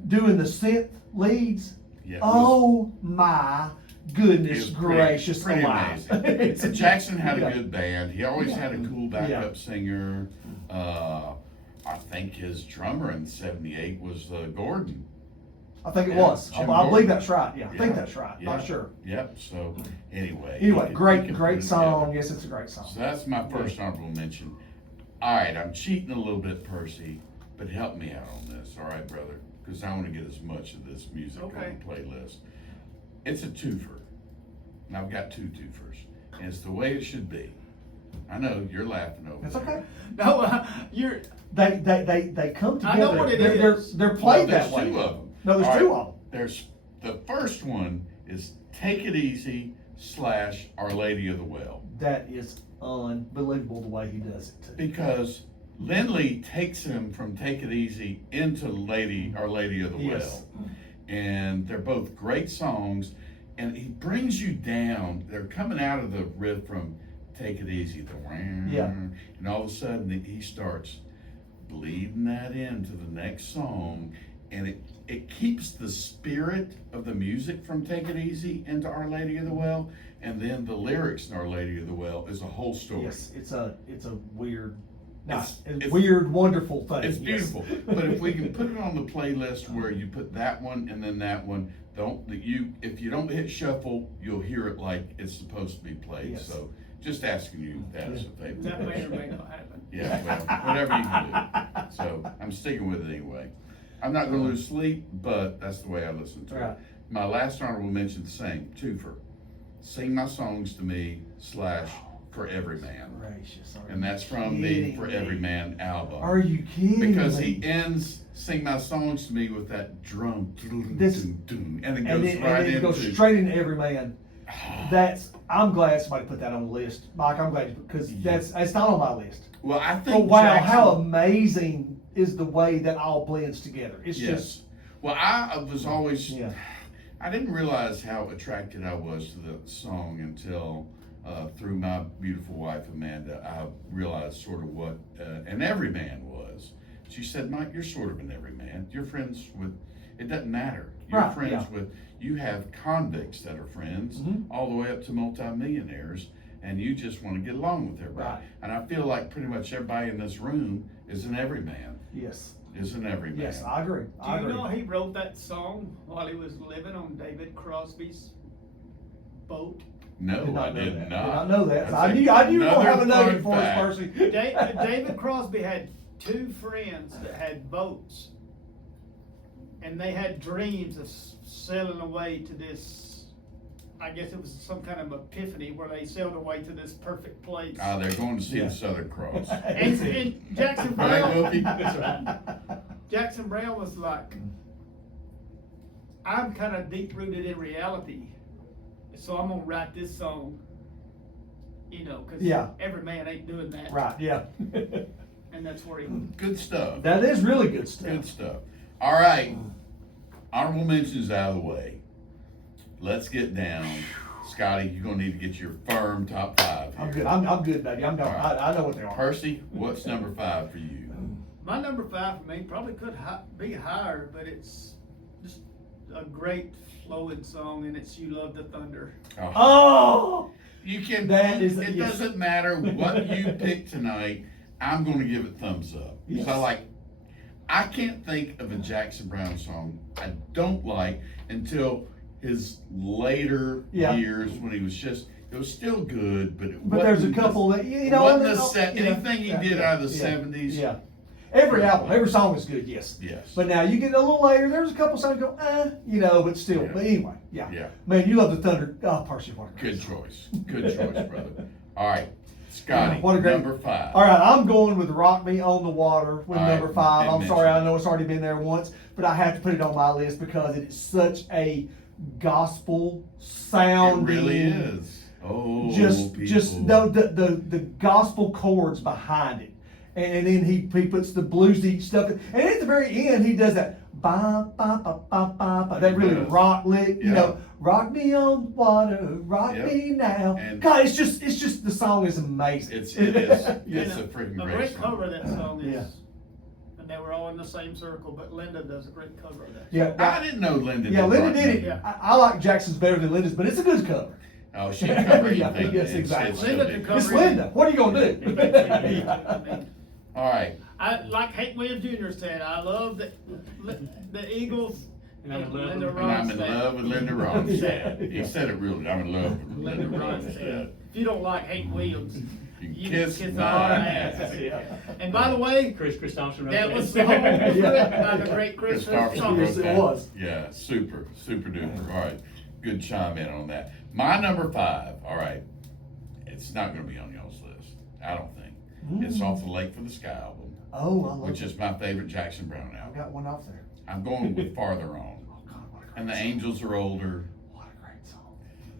doing the synth leads. Yeah, it Oh my It goodness was gracious pretty alive. amazing. It's- And Jackson had yeah. a good band. He always Yeah. had a cool backup Yeah. singer. I think his drummer in '78 was Gordon. I think it Yeah, was. I Jim believe Gordon. that's right. Yeah, I think Yeah. that's right. Yeah. Not sure. Yep. So anyway. Anyway, you can great put it song. together. Yes, it's a great song. So that's my first honorable mention. All right, I'm cheating a little bit, Percy, but help me out on this, all right, brother? Because I want to get as much of this music Okay. on the playlist. It's a twofer. And I've got 2 twofers. And it's the way it should be. I know you're laughing over It's there. okay. No, you're. They come together. I know what it they're, is. They're Well, played there's that way. 2 of them. No, there's All 2 right, of them. There's the first one is Take It Easy / Our Lady of the Well. That is unbelievable the way he does it. Because Lindley takes him from Take It Easy into Our Lady of the Yes. Well. And they're both great songs. And he brings you down. They're coming out of the riff from Take It Easy. Yeah. And all of a sudden he starts bleeding that into the next song. And it keeps the spirit of the music from Take It Easy into Our Lady of the Well. And then the lyrics in Our Lady of the Well is a whole story. Yes, it's a weird Nice. It's- Weird, wonderful thing. It's yes. beautiful. But if we can put it on the playlist where you put that one and then that one, if you don't hit shuffle, you'll hear it like it's supposed to be played. Yes. So just asking you that as a favor. That may or may not happen. Yeah, well, whatever you can do. So I'm sticking with it anyway. I'm not gonna lose sleep, but that's the way I listen to Right. it. My last honorable mention, the same, twofer. Sing My Songs to Me / For Every Man. Gracious, are And that's you from the kidding For me? Every Man album. Are you kidding Because me? he ends Sing My Songs to Me with that drum, This- and it and goes then, right and then it goes into. straight into Every Man. I'm glad somebody put that on the list, Mike. I'm glad because it's not on my list. Well, I think. But wow, Jackson- how amazing is the way that all blends together? It's Yes. just Well, I was always. yeah. I didn't realize how attracted I was to the song until through my beautiful wife Amanda. I realized sort of what an everyman was. She said, "Mike, you're sort of an everyman. You're friends with. It doesn't matter. You're Right, friends yeah. with. You have convicts that are friends, all the way up to multimillionaires, and you just want to get along with everybody. Right. And I feel like pretty much everybody in this room is an everyman. Yes. Is an everyman. Yes, I agree. Do I you agree. know he wrote that song while he was living on David Crosby's boat? No, Did not I know did that. not. Did not know that. That's I knew you were gonna have a another nugget for fun us, fact. Percy. David Crosby had 2 friends that had boats, and they had dreams of sailing away to this. I guess it was some kind of epiphany where they sailed away to this perfect place. They're going to see Yeah. the Southern Cross. And Jackson Right, Browne, Wolfie? Jackson Browne was like, I'm kind of deep rooted in reality, so I'm gonna write this song. You know, because Yeah. every man ain't doing that, Right, yeah. and that's where he. Good stuff. That is really good stuff. Good stuff. All right. Honorable mentions out of the way. Let's get down. Scotty, you're gonna need to get your firm top 5 here. I'm good. I'm good, baby. I'm done. All right. I know what they are. Percy, what's number 5 for you? My number 5 for me probably could be higher, but it's just a great flowing song, and it's "You Love the Thunder." Oh, You can. That is- It yes. doesn't matter what you pick tonight. I'm going to give it thumbs up. Yes. So I can't think of a Jackson Browne song I don't like until his later Yeah. years when he was just. It was still good, but but there's a wasn't couple the- that you it know. wasn't and the then- set. yeah, Anything he yeah, did yeah, out of the yeah, 70s. Yeah. Every album, every song is good. Yes. Yes. But now you get a little later. There's a couple songs go, but still. Yeah. But anyway, yeah. Yeah. Man, You Love the Thunder. Oh, Percy, what a great Good song. choice. Good choice, brother. All right, Scotty. What a great- number 5. All right, I'm going with "Rock Me on the Water" with All right, number 5. didn't I'm sorry, mention I know it's already been there once, but I have to put it on my list because it is such a gospel It sounding. really is. Oh, Just people. the gospel chords behind it, and then he puts the bluesy stuff, and at the very end he does that ba ba ba ba ba, ba that really Yeah. rock lick, Yeah. rock me on the water, rock Yeah. me now. And- God, it's just the song is amazing. It is. It's Yes. a freaking A great great song. cover of that song is, Yeah. and they were all in the same circle, but Linda does a great cover of that. Yeah, I didn't know Linda. yeah, Linda Rock did it. Me. Yeah. I like Jackson's better than Linda's, but it's a good cover. Oh, she can cover Yeah, anything. yes, It's- exactly. it's Linda so can big. cover It's Linda. What are you gonna do? Yeah. All right. I like Hank Williams Jr. said, I love the Eagles. And I'm in love Linda with- And I'm in Ronstadt. love with Linda Ronstadt. Yeah. He said it really. I'm in love with Linda Linda Ronstadt. Ronstadt. If you don't like Hank Williams, You you kiss kiss my our ass. ass. Yeah. And by the way, Chris Thompson wrote that was the whole that. written by the great Chris Christopher Thompson. Yes, wrote it that. was. Yeah, super duper. All right, good chime in on that. My number 5. All right, it's not going to be on y'all's list. I don't think. It's off the Lake for the Sky album, Oh, I love which it. is my favorite Jackson Browne I album. got one off there. I'm going with Farther On. Oh God, what a great And the song. angels are older. What a great song.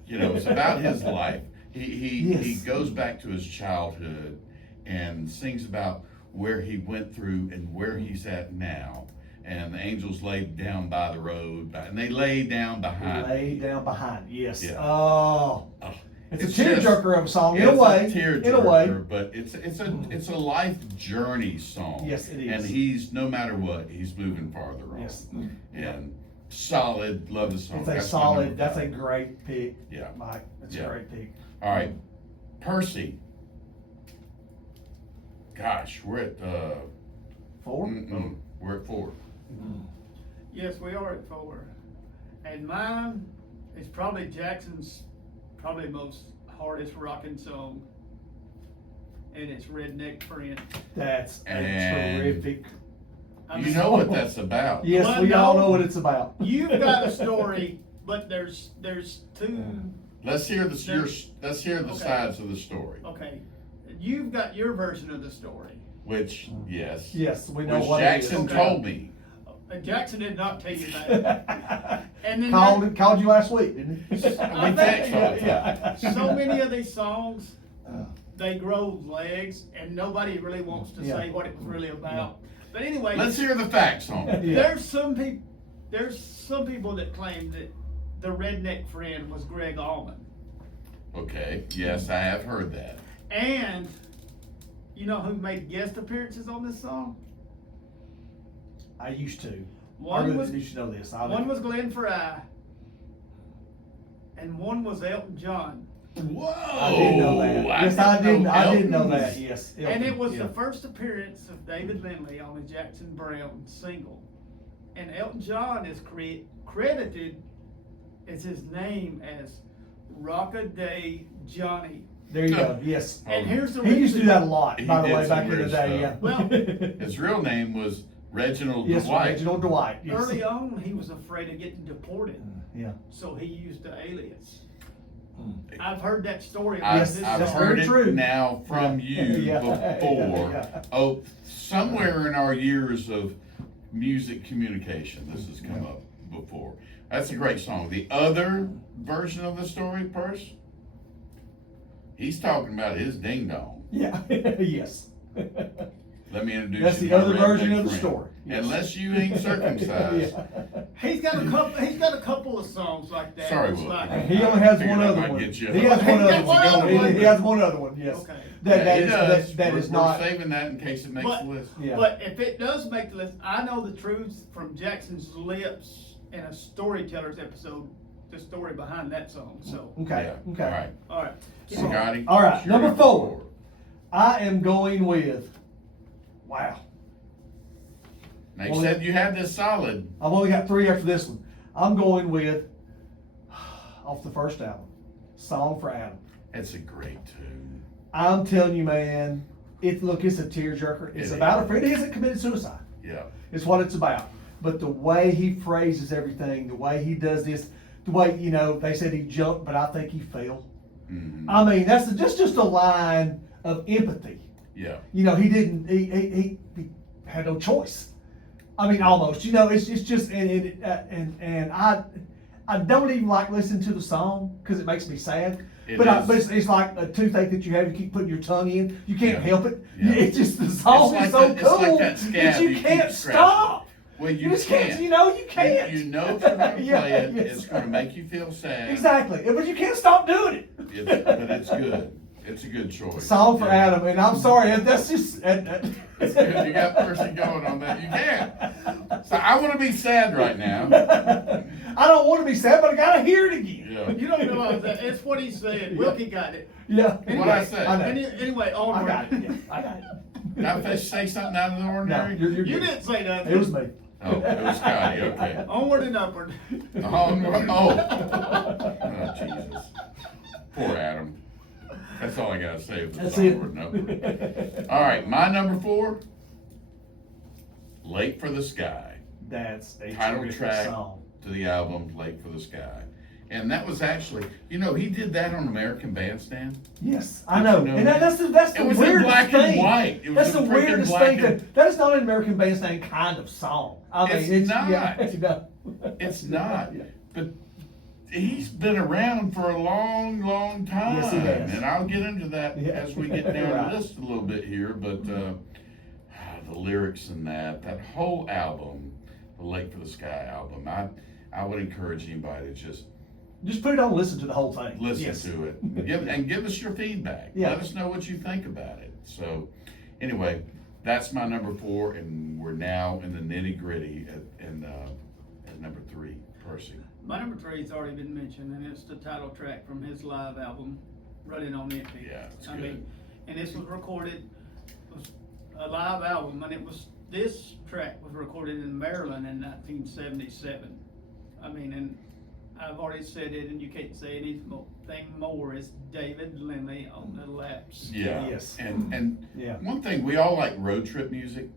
You know, it's about his life. He Yes. goes back to his childhood and sings about where he went through and where he's at now. And the angels laid down by the road, and they lay down behind. Lay down behind. Yes. Yeah. Oh. Oh, It's it's a just- tearjerker of a song, in a It's way. tearjerker, In a way. but it's a life journey song. Yes, it is. And he's no matter what, he's moving farther on. Yes. And solid, love the song. It's a That's my solid. number That's a 5. great pick, Yeah. Mike. That's Yeah. a great pick. All right, Percy. Gosh, we're at, 4? we're at 4. Yes, we are at 4. And mine is probably Jackson's probably most hardest rocking song. And it's Redneck Friend. That's And- terrific. I You mean, know what that's about. Yes, Well, we all no. know what it's about. You've got a story, but there's two. Let's hear the Okay. sides of the story. Okay, you've got your version of the story. Which, yes. Yes, we know Which what Jackson it Okay. told me. Jackson did not tell you is. that. And then called you last week, didn't he? We text all the time. so many of these songs, they grow legs, and nobody really wants to Yeah. say what it was really about. But anyway, Let's hear the facts on it. Yeah. there's some people that claim that the Redneck Friend was Greg Allman, Okay, yes, I have heard that. and you know who made guest appearances on this song? I used to. I One really was you should know this. one was Glenn Fry, and one was Elton John. Whoa! I didn't know that. Yes, I didn't. I didn't know Elton. that. Yes, And it was yeah. the first appearance of David Lindley on the Jackson Browne single. And Elton John is credited as his name as Rockaday Johnny. There you go. Yes. And here's the He used to do that a reason. lot, He by the did way, some back in the weird day. stuff. Yeah. Well, His real name was Reginald yes, Dwight. Reginald Dwight. Yes. Early on, he was afraid of getting deported, Yeah. so he used the alias. I've heard that story. about I've, this I've that's song. heard very it true. now from you Yeah. before. Yeah. Oh, somewhere in our years of music communication, this has come up before. That's a great song. The other version of the story, Purse, he's talking about his ding dong. Yeah. Yes. Let me introduce That's you the to my other version redneck of the friend. story. Yes. Unless you ain't circumcised. Yeah. He's got a couple of songs like that. Sorry, It's Will. like- And he only has Figured one I other might one. get you. He has He's one got other one one. other one. He has one other one. Yes. Okay. That Yeah, he is does. that We're- is not. We're saving that in case it makes But- the list. Yeah. But if it does make the list, I know the truth from Jackson's lips in a Storytellers episode, the story behind that song. So, Okay. Yeah. Okay. All right. all right. So, Gotti, All right, it's your number 4. I am going with. Wow. Now you Well, said you had this solid. I've only got 3 after this one. I'm going with off the first album, "Song for Adam." It's a great tune. I'm telling you, man. It's a tearjerker. It's It about is. a friend. He hasn't committed suicide. Yeah. It's what it's about. But the way he phrases everything, the way he does this, the way, they said he jumped, but I think he fell. Mhm. I mean, that's just a line of empathy. Yeah. He didn't, he had no choice. I mean, almost, it's just, and I don't even like listening to the song because it makes me sad. It But is. it's like a toothache that you have. You keep putting your tongue in. You can't Yeah. help it. Yeah. It's just the song It's is like so that- it's like cool that scab that you you keep can't scratching. stop. Well, You just can't. You can't. You know if you're gonna Yeah, play it, yes. it's gonna make you feel sad. Exactly, but you can't stop doing it. But it's good. It's a good choice. Song for Yeah. Adam, and I'm sorry, that's just. It's good. You got Percy going on that. You can. So I want to be sad right now. I don't want to be sad, but I gotta hear it again. Yeah. You don't know that. It's what he said. Wilkie got it. Yeah. What'd I say? I know. Anyway, I onward. got it. Yeah, I got it. Did I say something out of the No, ordinary? you're You good. didn't say nothing. It was me. Oh, it was Scotty. Okay. Onward and upward. Oh, Jesus. Poor Adam. That's all I gotta say. With That's the it. onward and upward. All right, my number 4. "Late for the Sky." That's a Title terrific track song. to the album "Late for the Sky," and that was actually, he did that on American Bandstand. Yes, I know, Did you know and that? that's the It was in weirdest black thing. and white. It was That's the in freaking weirdest black thing. and- That is not an American Bandstand kind of song. I mean, It's not. Yeah, It's not. Yeah. But he's been around for a long, long time. Yes, he has. And I'll get into that Yeah. as we get down Right. the list a little bit here. But the lyrics in that whole album, the "Late for the Sky" album, I would encourage anybody to just Just put it on and listen to the whole thing. listen Yes. to it and give us your feedback. Yeah. Let us know what you think about it. So anyway, that's my number 4, and we're now in the nitty gritty at number 3, Percy. My number 3 has already been mentioned, and it's the title track from his live album, "Running on Empty." Yeah, it's I good. mean, and this was recorded a live album, and this track was recorded in Maryland in 1977. I mean, and I've already said it, and you can't say anything more. Is David Lindley on the laps? Yeah. Yes. And Yeah. one thing, we all like road trip music.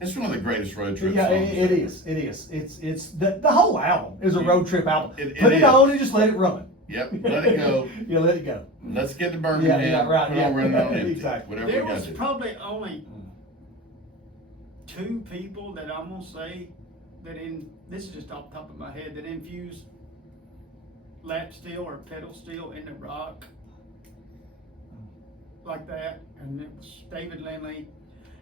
It's one of the greatest road trip Yeah, songs. it is. It is. It's the whole album is a road trip album. Put it is. on and just let it run. Yep, let it go. Yeah, let it go. Let's get to Birmingham. Yeah, right, Put yeah. on Running on Empty. Exactly. Whatever There we got was to do. probably only 2 people that I'm gonna say this is just off the top of my head, that infused lap steel or pedal steel into rock like that, and it was David Lindley,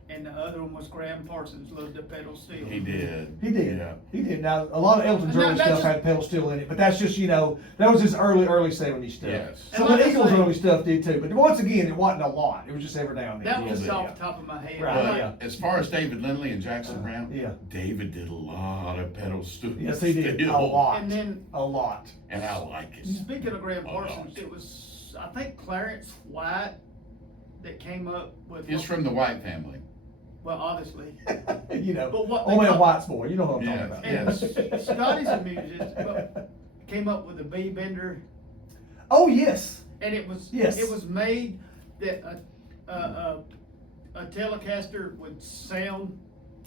and the other one was Graham Parsons. Loved the pedal steel. He did. He did. Yeah. He did. Now a lot of Elton's And early that's stuff had pedal steel in it, but that's just that was his early 70s stuff. Yes. Some And of the like I Eagles' say- early stuff did too, but once again, it wasn't a lot. It was just every now and then. That was Yeah. just off the top of my head. Right. But Yeah. as far as David Lindley and Jackson Browne, yeah. David did a lot of pedal steel. Yes, he did. steel, A lot. And then, A lot. And I like it. speaking of Graham A lot. Parsons, it was, I think, Clarence White that came up with. He's from the White family. Well, obviously. But what they only a call- White's boy. You know what I'm Yeah, talking about. And Scotty's a musician, came up with a B bender, Oh yes. and it was Yes. it was made that a Telecaster would sound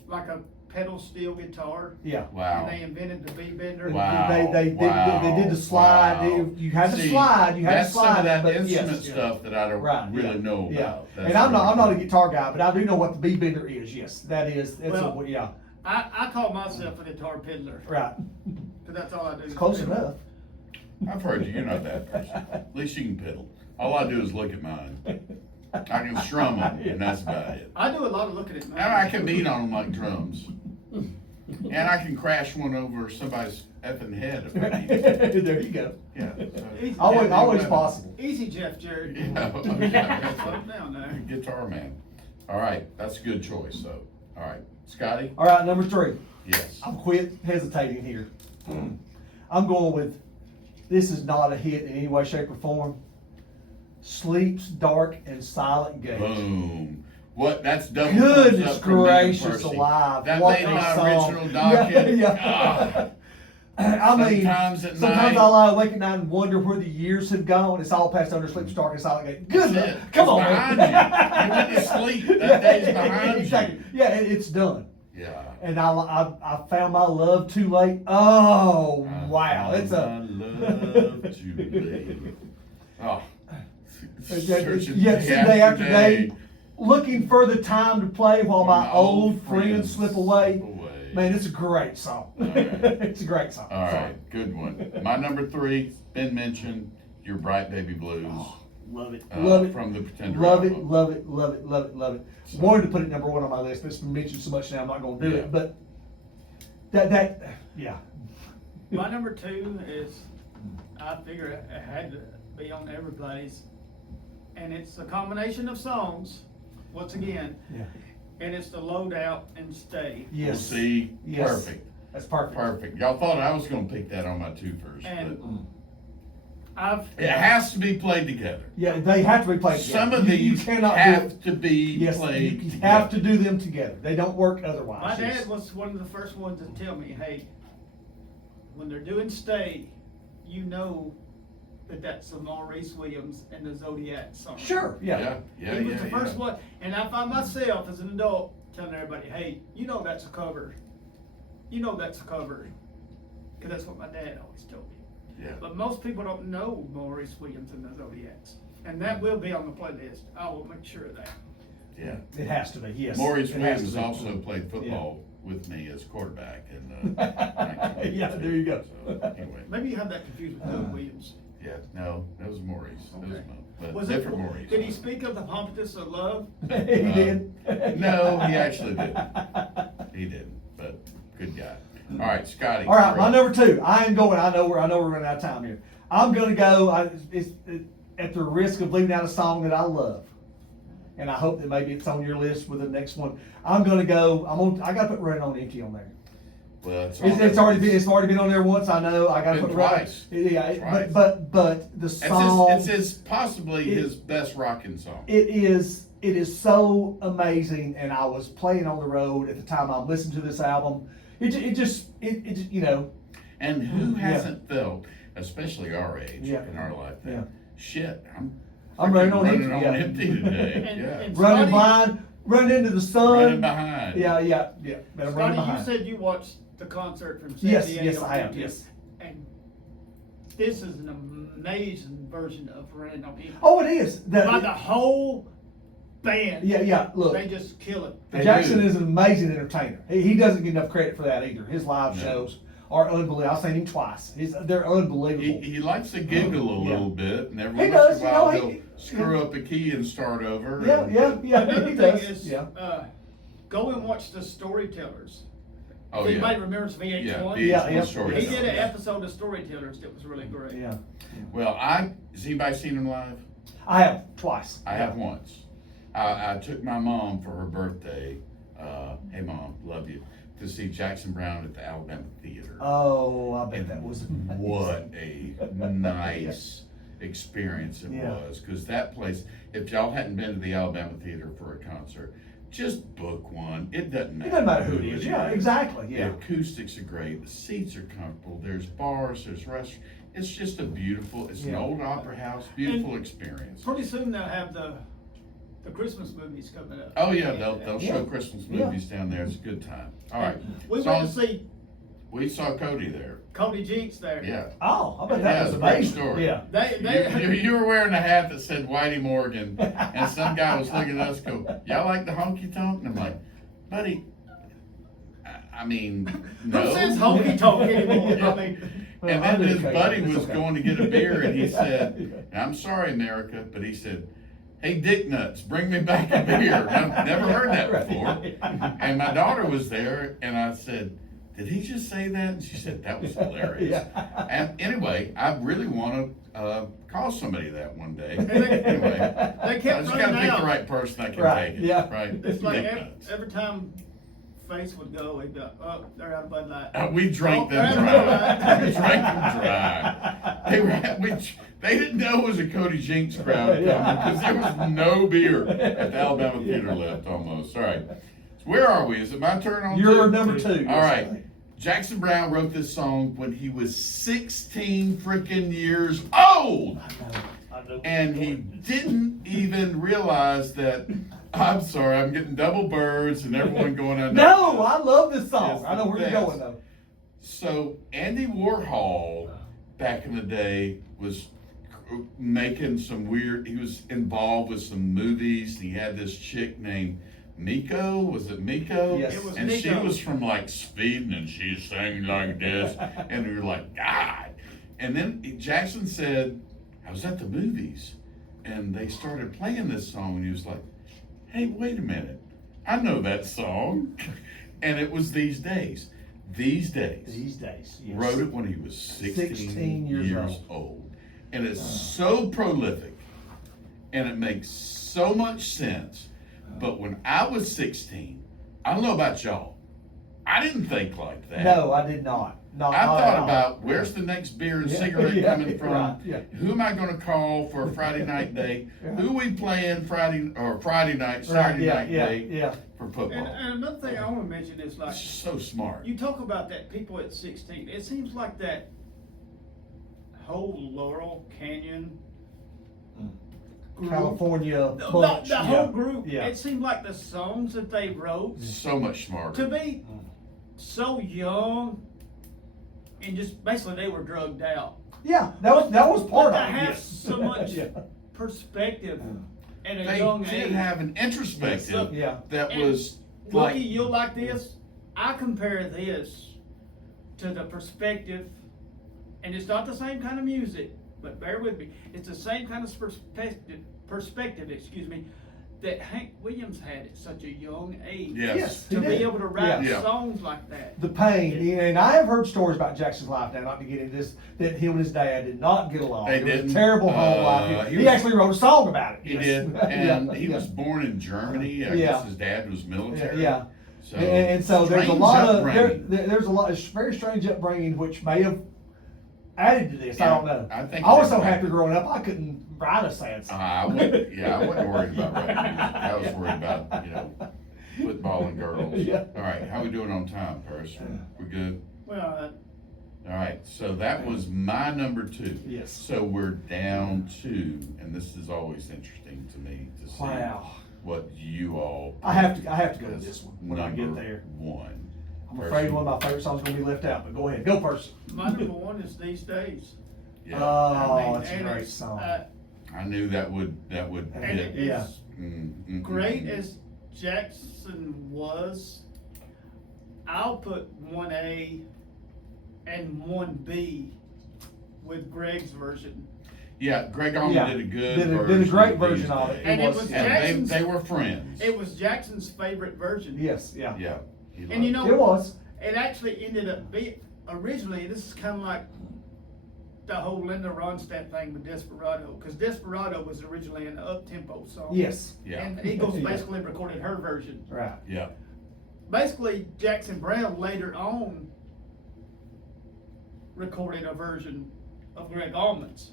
like a pedal steel guitar, Yeah. Wow. and they invented the B bender. Wow. They did the slide. Wow. You had to See, slide. You had to that's slide. some of that but instrument yes, stuff that I don't Right, really yeah, know yeah. about. That's And I'm not really a guitar guy, but I do know what the B bender is. Yes, that is. It's Well, yeah. I call myself a guitar piddler, Right. because that's all I do. It's is close fiddle. enough. I've heard you. You're not that person. At least you can piddle. All I do is look at mine. I can strum them, and that's about it. I do a lot of looking at And mine. I can beat on them like drums. And I can crash one over somebody's effing head if I need to. There you go. Yeah. so- Easy. Always possible. Easy, Jeff Jarrett. Yeah. Slow it down there. Guitar man. All right, that's a good choice, though. All right, Scotty? All right, number 3. Yes. I'll quit hesitating here. I'm going with, this is not a hit in any way, shape, or form. Sleep's Dark and Silent Gate. Boom. What? That's double thumbs Goodness up from me and gracious Percy. alive. That What made a my song. original docket. Yeah. Ah, I mean, Sometimes at sometimes night. I lie awake at night and wonder where the years have gone. It's all passed under Sleep's Dark and Silent Gate. Good That's luck. it. Come It's on, behind man. you. You went to sleep. That day's behind you. Exactly. Yeah, it's done. Yeah. And I found my love too late. Oh, wow. It's I love too late. Oh. Searching day after day, looking for the time to play while my old friends slip away. Man, it's a great song. right. It's a great song. All Sorry. right, good one. My number 3, been mentioned, Your Bright Baby Blues. Oh, love it. uh, Love it. From the Pretender Love it, album. love it, love it, love it, love it. Wanted to put it number 1 on my list, but it's been mentioned so much now I'm not gonna do Yeah. it. But yeah. My number 2 is, I figure it had to be on everybody's, and it's a combination of songs, once again, Yeah. and it's the Load Out and Stay. We'll Yes. see. Yes. Perfect. That's perfect. Perfect. Y'all thought I was gonna pick that on my 2 first, And but it has to be played together. Yeah, they have to be played together. Some of You these cannot have to be Yes, played you together. have to do them together. They don't work otherwise. My Yes. dad was one of the first ones to tell me, hey, when they're doing Stay, you know that's the Maurice Williams and the Zodiac song. Sure, yeah. Yeah, He was the first one, and I find myself as an adult telling everybody, hey, you know that's a cover. You know that's a cover. Because that's what my dad always told me. Yeah. But most people don't know Maurice Williams and the Zodiacs. And that will be on the playlist. I will make sure of that. Yeah. It has to be, yes. Maurice It has to Williams be. also played football with me as quarterback. And Yeah, there you go. So, anyway, Maybe you have that confused with Doug Williams. yeah, no, that was Maurice. That was Okay. but Was different it, Maurice. did he speak of the pompous of love? He did. No, he actually didn't. He didn't, but good guy. All right, Scotty. All right, you're my up. number 2. I am going. I know we're running out of time here. I'm gonna go. At the risk of leaving out a song that I love, and I hope that maybe it's on your list with the next one. I'm gonna go. I gotta put Running on Empty on there. Well, It's already been on there once. I know. I gotta Been put twice. Yeah, Twice. but the song. It's possibly his best rocking song. It is it is so amazing. And I was playing on the road at the time I'm listening to this album. It just, you know. And who hasn't felt, especially our age, Yeah. in our life, that Yeah. shit, I'm running on running empty, on yeah. empty today. And- Yeah. and Running Scotty- blind, running into the sun. Running behind. Yeah. But I'm running Scotty, you behind. said you watched the concert from Yes, 78. yes, on I have, YouTube. yes. And this is an amazing version of Running on Empty. Oh, it is. By the whole band. Yeah, look. They just kill it. They Jackson do. is an amazing entertainer. He doesn't get enough credit for that either. His live No. shows are unbelievable. I've seen him twice. They're unbelievable. He likes to giggle a little bit, and every He once does, in a while you know, he'll screw up a key and start over. Yeah, and- Another he thing does. is, Yeah. go and watch the Storytellers. Oh, If anybody yeah. remembers VH1, Yeah, Yeah. story. he did an episode of Storytellers that was really great. Yeah. Well, has anybody seen him live? I have twice. I have once. I took my mom for her birthday. Hey, Mom, love you. To see Jackson Browne at the Alabama Theater. Oh, I bet And that was amazing. what a nice experience it Yeah. was. Because that place, if y'all hadn't been to the Alabama Theater for a concert, just book one. It doesn't matter. It doesn't matter who it is. Yeah, exactly. Yeah. The acoustics are great. The seats are comfortable. There's bars. There's restaurants. It's just a beautiful. It's an Yeah. old opera house. Beautiful experience. Pretty soon they'll have the Christmas movies coming up. Oh yeah, they'll Yeah. show Christmas Yeah. movies down there. It's a good time. All right. We So went to see we saw Cody there. Cody Jinks there. Yeah. Oh, I bet Yeah, that was it's a great amazing. story. Yeah. You were wearing a hat that said Whitey Morgan, and some guy was looking at us go, y'all like the honky tonk? And I'm like, buddy, I mean, no. Who says honky tonk anymore? Yeah. I mean, Well, And I then do his okay. buddy It's was okay. going to get a beer, and he said, I'm sorry, America, but he said, hey, Dick Nuts, bring me back a beer. I've never heard that before. And my daughter was there, and I said, did he just say that? And she said, that was hilarious. Yeah. And anyway, I really want to call somebody that one day. And they- Anyway, they I kept just got to running pick out. the right person that can Right, take it. yeah. Right. It's like Dick every, Nuts. every time Face would go, he'd go, oh, they're out of Bud Light. We drank Oh, them they're out dry. of Bud Light. We drank them dry. They didn't know it was a Cody Jinks crowd coming because there was no beer at the Alabama Theater left almost. All right. So where are we? Is it my turn on You're two? number two. All right. Jackson Browne wrote this song when he was 16 freaking years old. I know. And he didn't even realize that, I'm sorry, I'm getting double birds and everyone going on. No, I love this song. It's I know the where you're best. going though. So Andy Warhol, back in the day, was making some weird, he was involved with some movies. He had this chick named Miko, was it Miko? Yes. It was And she Miko. was from like Sweden and she sang like this. And we were like, God. And then Jackson said, I was at the movies and they started playing this song and he was like, hey, wait a minute. I know that song. And it was These Days. These Days. These days. Yes. Wrote it when he was 16, 16 years old. And it's so prolific and it makes so much sense. But when I was 16, I don't know about y'all, I didn't think like that. No, I did not. I Not at thought all. about where's the next beer and Yeah, cigarette yeah, coming from? right, yeah. Who am I going to call for a Friday night date? Yeah. Who we playing Friday night, Right, Saturday yeah, night yeah, date yeah. for football? And another thing I want to mention is like, It's so smart. you talk about that people at 16. It seems like that whole Laurel Canyon group, California the bunch. whole group, Yeah. it seemed like the songs that they wrote, So much smarter. to be so young, and just basically they were drugged out. Yeah, that was part But of to it. have yes. so much yeah. perspective at a They young did age. have an introspective Yeah. that And was Wookie, like, you'll like this. I compare this to the perspective, and it's not the same kind of music, but bear with me. It's the same kind of perspective, excuse me, that Hank Williams had at such a young age. yes. Yes. To He be did. able to write Yeah. songs like that. The pain, and I have heard stories about Jackson's life now, not to get into this, that him and his dad did not get along. They It was didn't. a terrible home life. He He was- actually wrote a song about it. He yes. did, and Yeah, he yeah. was born in Germany. I Yeah. guess his dad was military. Yeah. So, And so there's a strange lot of upbringing. there's a lot of very strange upbringing, which may have added to this. I don't know. I think I was so everybody- happy growing up, I couldn't write a sad song. I wasn't worried about writing music. I was worried about, football and girls. Yeah. All right, how we doing on time, Percy? We good? Well, All right, so that was my number 2. Yes. So we're down to, and this is always interesting to me to see Wow. what you all. I have to go to as this one when I get number there. 1. I'm afraid one of my favorite songs is gonna be left out, but go ahead, go first. my number 1 is These Days. Yeah, Oh, it's a and great it's, song. I knew that would And hit. it Yeah. is great as Jackson was. I'll put 1A and 1B with Greg's version. Yeah, Greg Allman Yeah, did a good did a version. great of version These of it. Days. And it was- was And Jackson's, they were friends. it was Jackson's favorite version. Yes, yeah. Yeah. he And you loved know, It was. it actually ended up being, originally, this is kind of like the whole Linda Ronstadt thing with Desperado, because Desperado was originally an up-tempo song. Yes. Yeah. And Eagles Yeah. basically recorded her version. Right. Yeah. Basically, Jackson Browne later on recorded a version of Greg Allman's.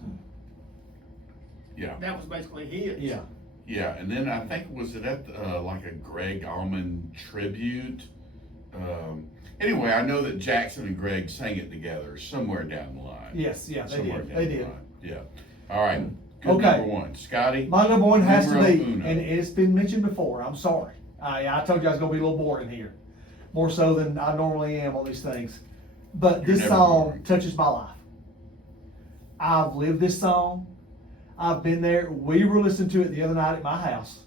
Yeah. That was basically his. Yeah. Yeah, and then I think, was it at like a Greg Allman tribute? Anyway, I know that Jackson and Greg sang it together somewhere down the line. Yes, yeah, they Somewhere did. down They the did. line. Yeah. All right. Good Okay. number 1. Scotty? My number 1 has to Numero be, uno. and it's been mentioned before, I'm sorry. I told you I was gonna be a little boring here. More so than I normally am on these things. But You're this never song boring. touches my life. I've lived this song. I've been there. We were listening to it the other night at my house.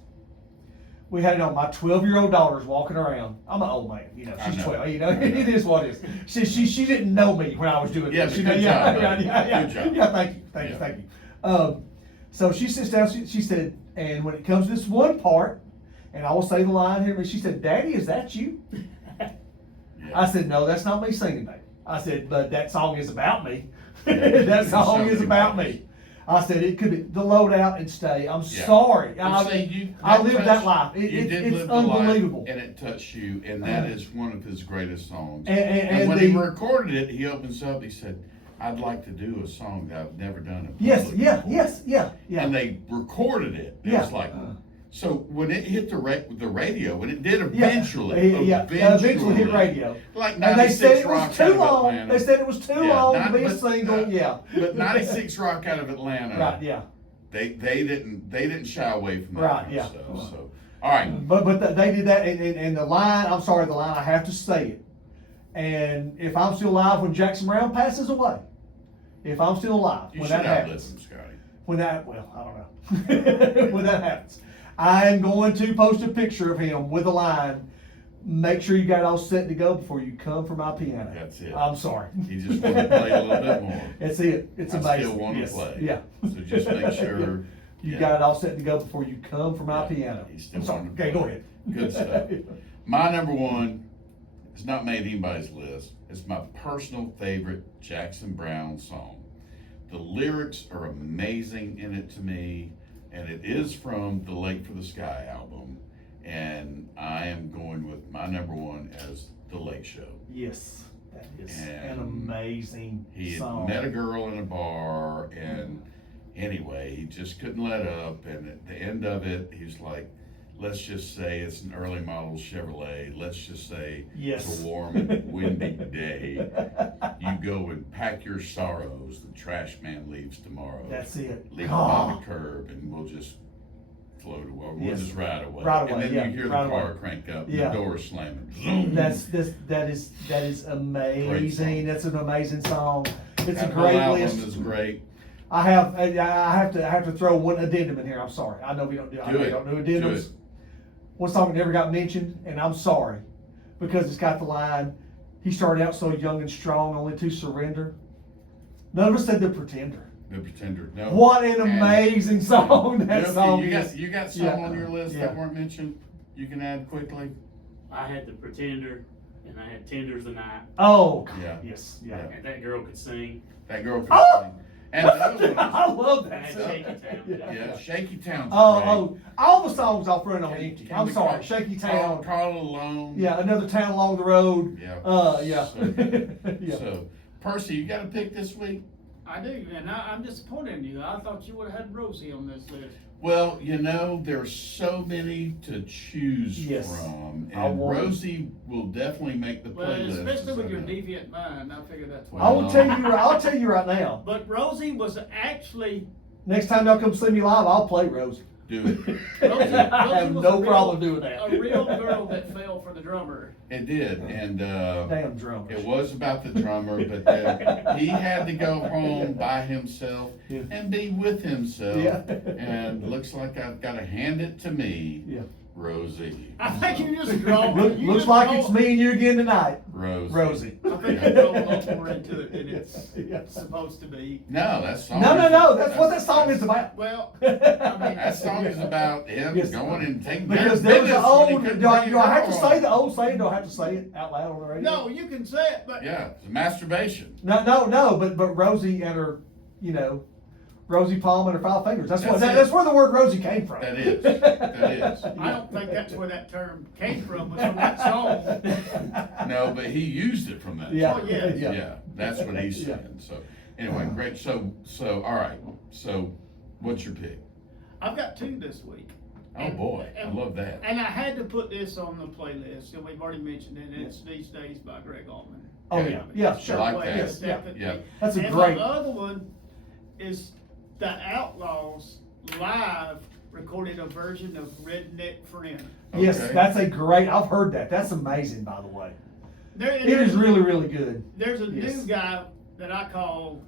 We had it on. My 12-year-old daughter's walking around. I'm an old man, I she's know. 12. I know. It is what it is. She didn't know me when I was doing Yeah, this. but good job, buddy. Yeah. Good job. Yeah, thank you, Yeah. thank you. So she sits down. She said, and when it comes to this one part, and I will say the line here, but she said, "Daddy, is that you?" Yeah. I said, "No, that's not me singing, baby." I said, "But that song is about me. Yeah, That song is something about about me." I said, "It could be the load out and stay." I'm Yeah. sorry. Well, see, I lived that touched- life. you did It's live the life, unbelievable. and it touched you, and that is one of his greatest songs. And when he the- recorded it, he opens up, he said, "I'd like to do a song that I've never done in Yes, public yeah, before." yes, yeah, yeah. And they recorded it. It Yeah. was like, so when it hit the radio, when it did Yeah, eventually hit radio. Like And they said 96 it Rock was out too of long. Atlanta. They said it was too Yeah, long not- to be a but, single. Yeah. But 96 Rock out of Atlanta. Right. Yeah. They didn't shy away from that Right, kind yeah. of stuff. So, all right. But they did that, and the line. I'm sorry, the line. I have to say it. And if I'm still alive when Jackson Browne passes away, if I'm still alive You when should that outlive happens, him, Scotty. when that I don't know when that happens, I am going to post a picture of him with a line. Make sure you got it all set to go before you come for my piano. That's it. I'm sorry. You just want to play a little bit more. It's it. It's I amazing. still want to Yes. play. Yeah. So just make sure. You yeah. got it all set to go before you come for my Yeah, piano. he's still I'm sorry. wanting to Okay, play. go ahead. Good stuff. My number 1 has not made anybody's list. It's my personal favorite Jackson Browne song. The lyrics are amazing in it to me, and it is from the Late for the Sky album. And I am going with my number 1 as The Late Show. Yes, that is And an amazing He had song. met a girl in a bar, and anyway, he just couldn't let up. And at the end of it, he's like, let's just say it's an early model Chevrolet. Let's just say Yes. it's a warm and windy day. You go and pack your sorrows. The trash man leaves tomorrow. That's it. Leave them by the curb, and we'll just float away. We'll Yes. just ride away. Right away, And then yeah, you hear right the car away. crank up, Yeah. the door slamming. Zoom. That is amazing. Great song. That's an amazing song. It's That a whole great album list. is great. I have to throw one addendum in here. I'm sorry. I know we don't do. I know we it. don't do Do addendums. it. One song that never got mentioned, and I'm sorry, because it's got the line, "He started out so young and strong, only to surrender." None of us said The Pretender. The Pretender. No. What an And- amazing song that Wilkie, song you is. got some Yeah. on your list Yeah. that weren't mentioned? You can add quickly? I had The Pretender, and I had Tender's the Night, Oh, God, Yeah. yes, yeah. Yeah. and that girl could sing. That girl could Oh! sing. And the other one I is, love I that had song. Shaky Town. yeah, Shaky Town's Oh, great. all the songs I'll throw in on empty. Can I'm we sorry, call- Shaky Call Town. Carl Alone. Yeah, Another Town Along the Road. Yeah. Yeah. So, Yeah. so, Percy, you got a pick this week? I do, and I'm disappointed in you. I thought you would have had Rosie on this list. Well, there's so many to choose Yes. from, I and want- Rosie will definitely make the Well, playlist. especially with your so- deviant mind, I figure that's why. I will tell you right now. But Rosie was actually, Next time y'all come see me live, I'll play Rosie. Do it. Rosie I have was no a real- problem doing that. a real girl that fell for the drummer. It did, and Damn drummers. it was about the drummer, but then he had to go home by himself Yeah. and be with himself. Yeah. And looks like I've got to hand it to me, Yeah. Rosie. I think you just draw. Looks like it's me and you again tonight, Rosie. Rosie. I think you throw a lot more into it than it's Yeah. supposed to be. No, that song. No, that's what that song is about. Well, I mean, That song is about him Yes. going and taking care Because of there was business an when he old, couldn't do I bring a have to girl say on. the old saying? Do I have to say it out loud on the radio? no, you can say it, but Yeah, it's masturbation. No, but Rosie and her, Rosie Palm and her 5 fingers. That's That's it. that's where the word Rosie came from. That is. That is. I don't think that's where that term came from, was from that song. No, but he used it from that. Yeah, Oh, yeah. Yeah, that's what he's Yeah. saying. So anyway, great. So all right. So what's your pick? I've got 2 this week. Oh boy, I love that. And I had to put this on the playlist, and we've already mentioned it, and it's These Days by Greg Allman. Oh, Okay. yeah, sure. Like Way, that. it's Yeah, definitely- yeah. That's a and great- the other one is The Outlaws live recorded a version of Redneck Friend. Yes, Okay. that's a great. I've heard that. That's amazing, by the way. It There's is really, really good. There's a Yes. new guy that I call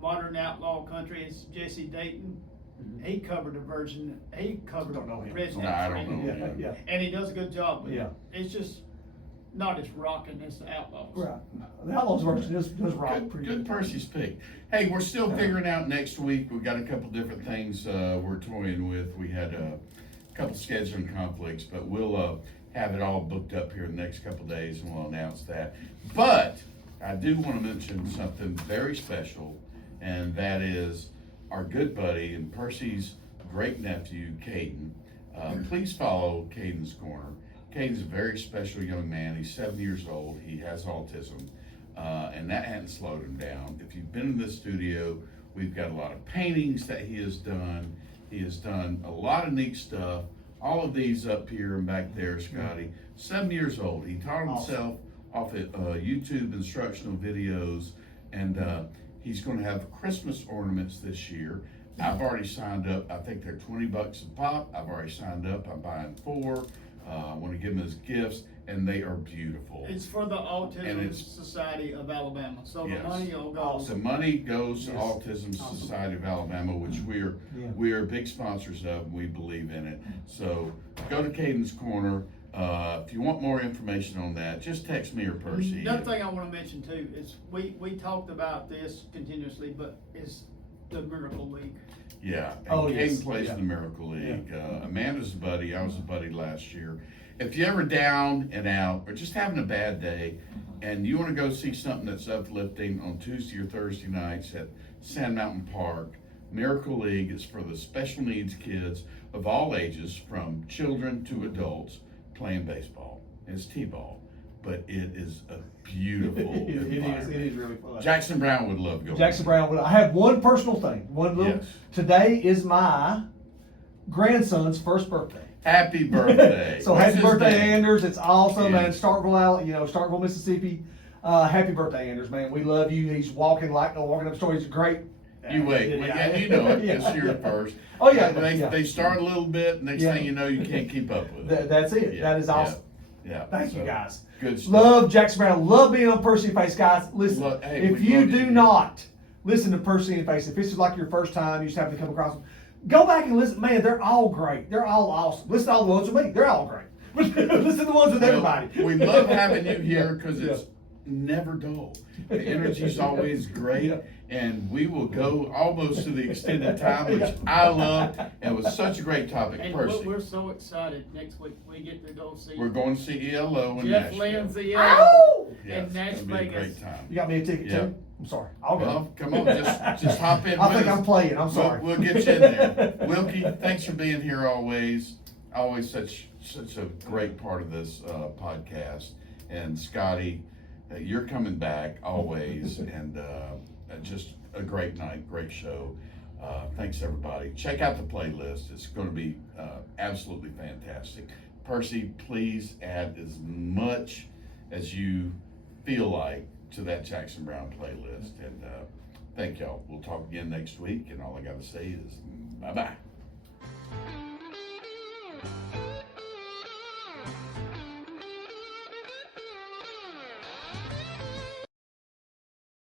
modern outlaw country. It's Jesse Dayton. He covered a version. He covered Don't know him. Redneck No, I don't Friend. know. Yeah, yeah. And he does a good job with Yeah. it. It's just not as rocking as the Outlaws. Right. The Outlaws version does rock Good, pretty good Percy's pick. Hey, we're still figuring out next week. We've got a couple different things we're toying with. We had a couple scheduling conflicts, but we'll have it all booked up here in the next couple days, and we'll announce that. But I do want to mention something very special, and that is our good buddy and Percy's great nephew, Caden. Please follow Caden's Corner. Caden's a very special young man. He's 7 years old. He has autism, and that hadn't slowed him down. If you've been in the studio, we've got a lot of paintings that he has done. He has done a lot of neat stuff. All of these up here and back there, Scotty. 7 years old. He taught himself off at YouTube instructional videos, and he's going to have Christmas ornaments this year. I've already signed up. I think they're $20 a pop. I've already signed up. I'm buying 4. I want to give him as gifts, and they are beautiful. It's for the And Autism it's- Society of Alabama. So Yes. the money will go. The money goes to Yes. Autism Awesome. Society of Alabama, which Yeah. we are big sponsors of. We believe in it. So go to Caden's Corner. If you want more information on that, just text me or Percy. Another thing I want to mention too is we talked about this continuously, but is the Miracle League. Yeah, and Oh, Caden yes. plays Yeah. in the Miracle League. Amanda's a buddy. I was a buddy last year. If you're ever down and out or just having a bad day and you want to go see something that's uplifting on Tuesday or Thursday nights at Sand Mountain Park, Miracle League is for the special needs kids of all ages, from children to adults, playing baseball. It's t-ball, but it is a beautiful It is environment. really fun. Jackson Browne would love going. Jackson Browne. I have one personal thing. One little. Yes. Today is my grandson's first birthday. Happy birthday. So What's happy his birthday, name? Anders! It's awesome, man. Yes. Starkville, Mississippi. Happy birthday, Anders, man. We love you. He's walking up the story. He's great. You wait, and you know it, because you're first. Oh yeah, They start a little bit, next Yeah. thing you know, you can't keep up with it. That's it. Yeah, That is awesome. Yeah. Thank you, So, guys. Good stuff. Love Jackson Browne. Love being on Percy in Face, guys. Listen, Hey, if we you love do you. not listen to Percy in Face, if this is like your first time, you just happen to come across them, go back and listen. Man, they're all great. They're all awesome. Listen to all the ones with me. They're all great. Listen to the ones with everybody. We love having you here because Yeah. it's never dull. The energy's always great, Yeah. and we will go almost to the extended time, which I love. And it was such a great topic, And Percy. we're so excited. Next week we get to go see We're going to see ELO in Jeff Nashville. Lindsay Ow! Yeah, in it's Nash gonna be a Vegas. great time. You got me a ticket Yeah. too? I'm sorry. I'll go. Well, come on, just hop in. I with think us. I'm playing. I'm sorry. We'll get you in there. Wilkie, thanks for being here always. Always such a great part of this podcast. And Scotty, you're coming back always, and just a great night, great show. Thanks everybody. Check out the playlist. It's going to be absolutely fantastic. Percy, please add as much as you feel like to that Jackson Browne playlist. And thank y'all. We'll talk again next week. And all I got to say is bye-bye.